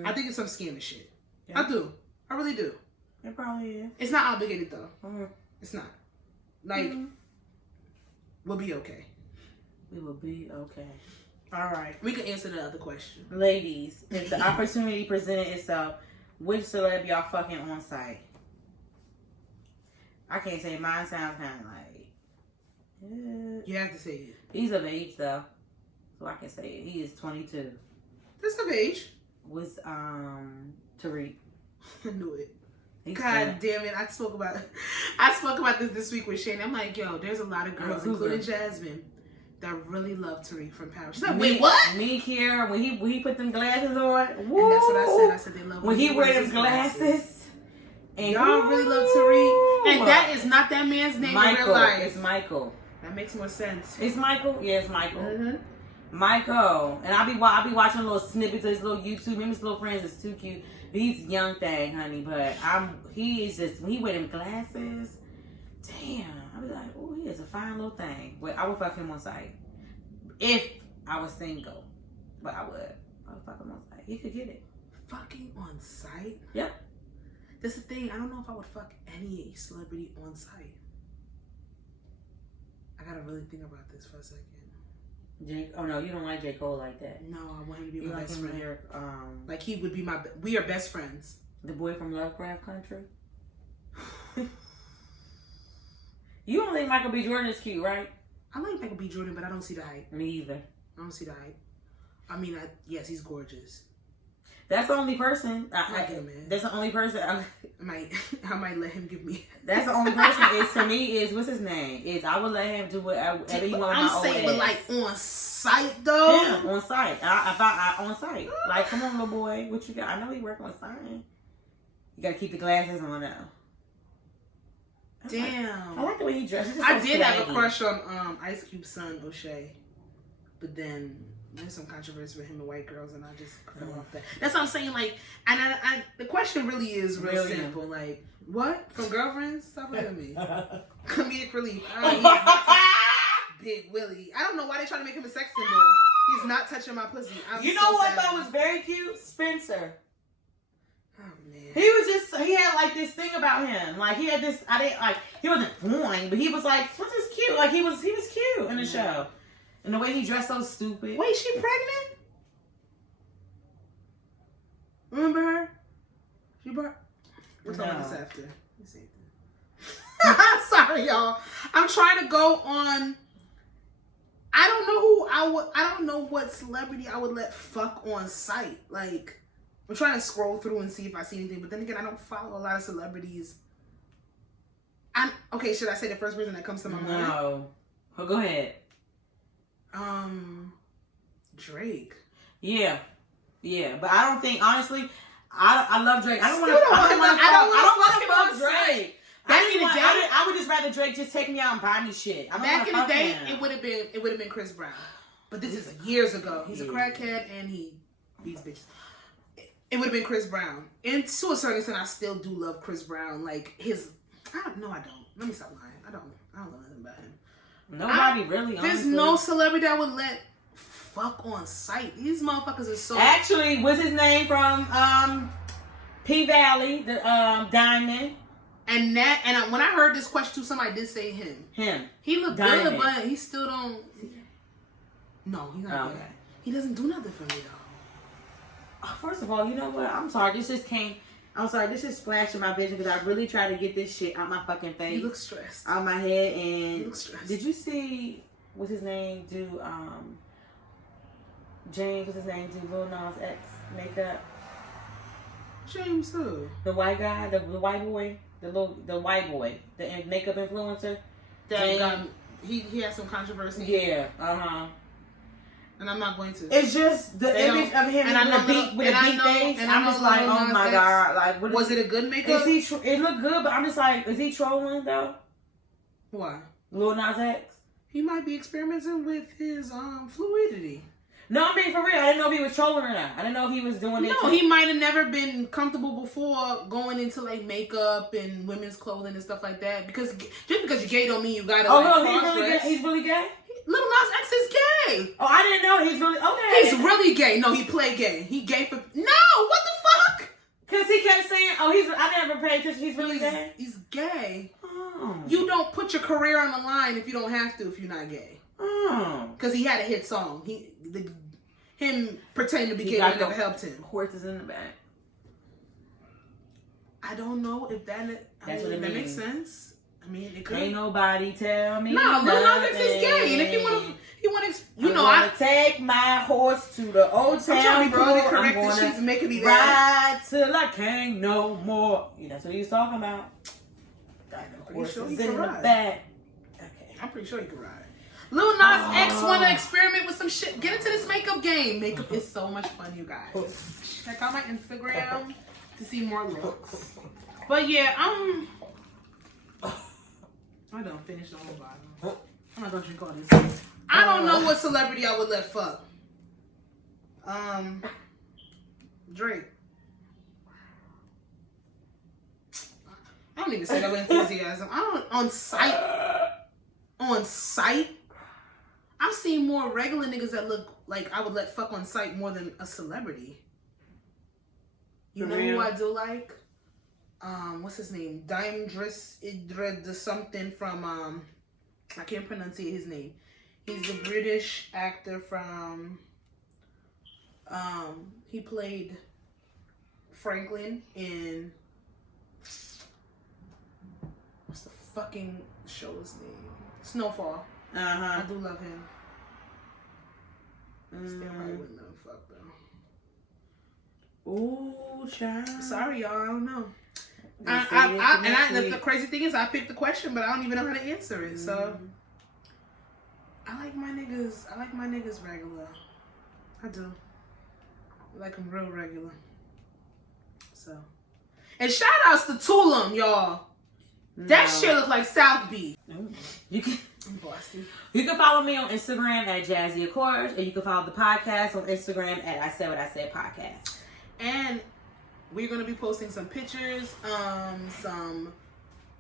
I think it's some scammy shit. Yeah. I do. I really do. It probably is. It's not obligated though. It's not. Like, we'll be okay. We will be okay. All right. We can answer the other question. Ladies, if the opportunity presented itself, which celeb y'all fucking on site? I can't say mine sounds kind of like. You have to say it. He's of age though, so I can say it. He is 22. That's of age. Was Tariq. I knew it. God damn it! I spoke about this week with Shane. I'm like, yo, there's a lot of girls, including Jasmine, that really love Tariq from Paris. She's like, wait, what? Me, Kiara, when he put them glasses on, woo, and that's what I said. I said they love when he wear them glasses. And y'all really love Tariq, and that is not that man's name in real life. It's Michael. That makes more sense. It's Michael? Yeah, it's Michael. Michael. And I'll be watching little snippets of his little YouTube. Him and his little friends is too cute. But he's a young thing, honey. But he is just, when he wear them glasses, damn. I was like, oh, he is a fine little thing. But I would fuck him on site. If I was single. But I would fuck him on site. He could get it. Fucking on site? Yep. That's the thing. I don't know if I would fuck any celebrity on site. I gotta really think about this for a second. Oh no, you don't like J. Cole like that. No, I want him to be my best friend. Like he would be we are best friends. The boy from Lovecraft Country. You don't think Michael B. Jordan is cute, right? I like Michael B. Jordan, but I don't see the hype. Me either. I don't see the hype. I mean, yes, he's gorgeous. That's the only person. I get him, man. That's the only person. I might let him give me. That's the only person. To me is what's his name? I would let him do whatever he wants. I'm saying, but like on site though. Yeah, on site. I on site. Like, come on, little boy, what you got? I know he working with sign. You gotta keep the glasses on now. Damn. I like the way he dresses. I did have a crush on Ice Cube's son O'Shea, but then. There's some controversy with him and white girls, and I just fell off that. That's what I'm saying. Like, and I the question really is real simple. Like, what from Girlfriends? Stop looking at me. Comedic relief. Big Willie. I don't know why they trying to make him a sex symbol. He's not touching my pussy. You know what though was very cute? Spencer. Oh man. He had like this thing about him. Like he had this, he wasn't boring, but he was like, what's this cute? Like he was cute in the show. And the way he dressed so stupid. Wait, she pregnant? Remember her? She brought. We're talking about this after. Sorry, y'all. I'm trying to go on. I don't know who I don't know what celebrity I would let fuck on sight. Like, I'm trying to scroll through and see if I see anything. But then again, I don't follow a lot of celebrities. Okay, should I say the first person that comes to my mind? No. Oh, go ahead. Drake. Yeah. Yeah. But I don't think, honestly, I love Drake. I don't want to fuck Drake. Back in the day, I would just rather Drake just take me out and buy me shit. Back in the day, it would have been Chris Brown. But this is years ago. He's a crackhead and he beats bitches. It would have been Chris Brown. And to a certain extent, I still do love Chris Brown. Like I don't. Let me stop lying. I don't know nothing about him. Nobody really. There's honestly. no celebrity I would let fuck on sight. These motherfuckers are so. Actually, what's his name from P Valley? The Diamond. And when I heard this question too, somebody did say him. He looked good, but he still don't. No, he's not good. He doesn't do nothing for me though. First of all, you know what? I'm sorry. This just flashed in my vision because I really tried to get this shit out my fucking face. You look stressed. Out my head. And you look stressed. Did you see what's his name do James, what's his name, do Lil Nas X makeup? James who? The white guy, the white boy. The white boy, the makeup influencer. That got, he had some controversy. Yeah, And I'm not going to. It's just the image of him with the beat face. And I'm just like, oh my god, like, what was it a good makeup? It looked good, but I'm just like, is he trolling though? Why? Lil Nas X. He might be experimenting with his fluidity. No, I mean for real. I didn't know if he was trolling or not. I didn't know if he was doing it. No, he might have never been comfortable before going into like makeup and women's clothing and stuff like that. Because just because you're gay don't mean you gotta. Oh no, he's really gay. Lil Nas X is gay. Oh, I didn't know he's really okay. He's really gay. No, he play gay. He gay for no. What the fuck? Because he kept saying, "Oh, I never paid attention. He's really gay." He's gay. Oh. You don't put your career on the line if you don't have to. If you're not gay. Oh. Because he had a hit song. Him pretending to be gay never helped him. Horses in the back. I don't know if that makes sense. I mean, it could. Ain't nobody tell me. No, Lil Nas X is gay, and if you want to, I take my horse to the old town road. I'm gonna she's making me ride till I can't no more. Yeah, that's what he was talking about. Horses in the back. Okay, I'm pretty sure you can ride. Lil Nas X want to experiment with some shit. Get into this makeup game. Makeup is so much fun, you guys. Check out my Instagram to see more looks. But yeah, I don't finish the whole bottle. I'm not gonna drink all this. I don't know what celebrity I would let fuck. Drake. I don't even say that with enthusiasm. On sight. I've seen more regular niggas that look like I would let fuck on sight more than a celebrity. You know who I do like? What's his name? Idrid something from I can't pronounce his name. He's a British actor from he played Franklin in what's the fucking show's name? Snowfall. I do love him. Still probably wouldn't let him fuck though. Ooh, child. Sorry, y'all. I don't know. The crazy thing is, I picked the question, but I don't even know how to answer it. So I like my niggas. I like my niggas regular. I do. I like them real regular. So, and shout outs to Tulum, y'all. That shit look like South Beach. You can. I'm bossy. You can follow me on Instagram at Jazzy, of course, or you can follow the podcast on Instagram at I Said What I Said Podcast. And we're gonna be posting some pictures, some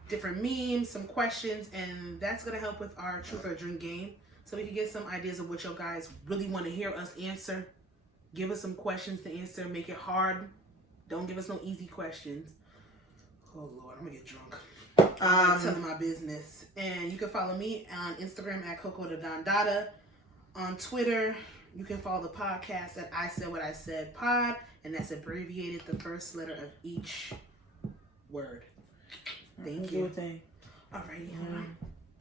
different memes, some questions, and that's gonna help with our Truth or Drink game, so we can get some ideas of what you guys really want to hear us answer. Give us some questions to answer, make it hard Don't give us no easy questions. Oh Lord, I'm gonna get drunk. I'm telling my business. And you can follow me on Instagram at Coco the Don Dada. On Twitter, you can follow the podcast at I Said What I Said Pod, and that's abbreviated the first letter of each word. Thank you. Alrighty, hold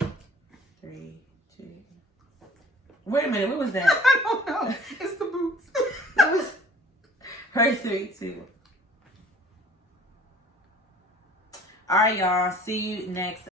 on. 3, 2. Wait a minute, what was that? I don't know. It's the boots. It was her 3, 2. All right, y'all. See you next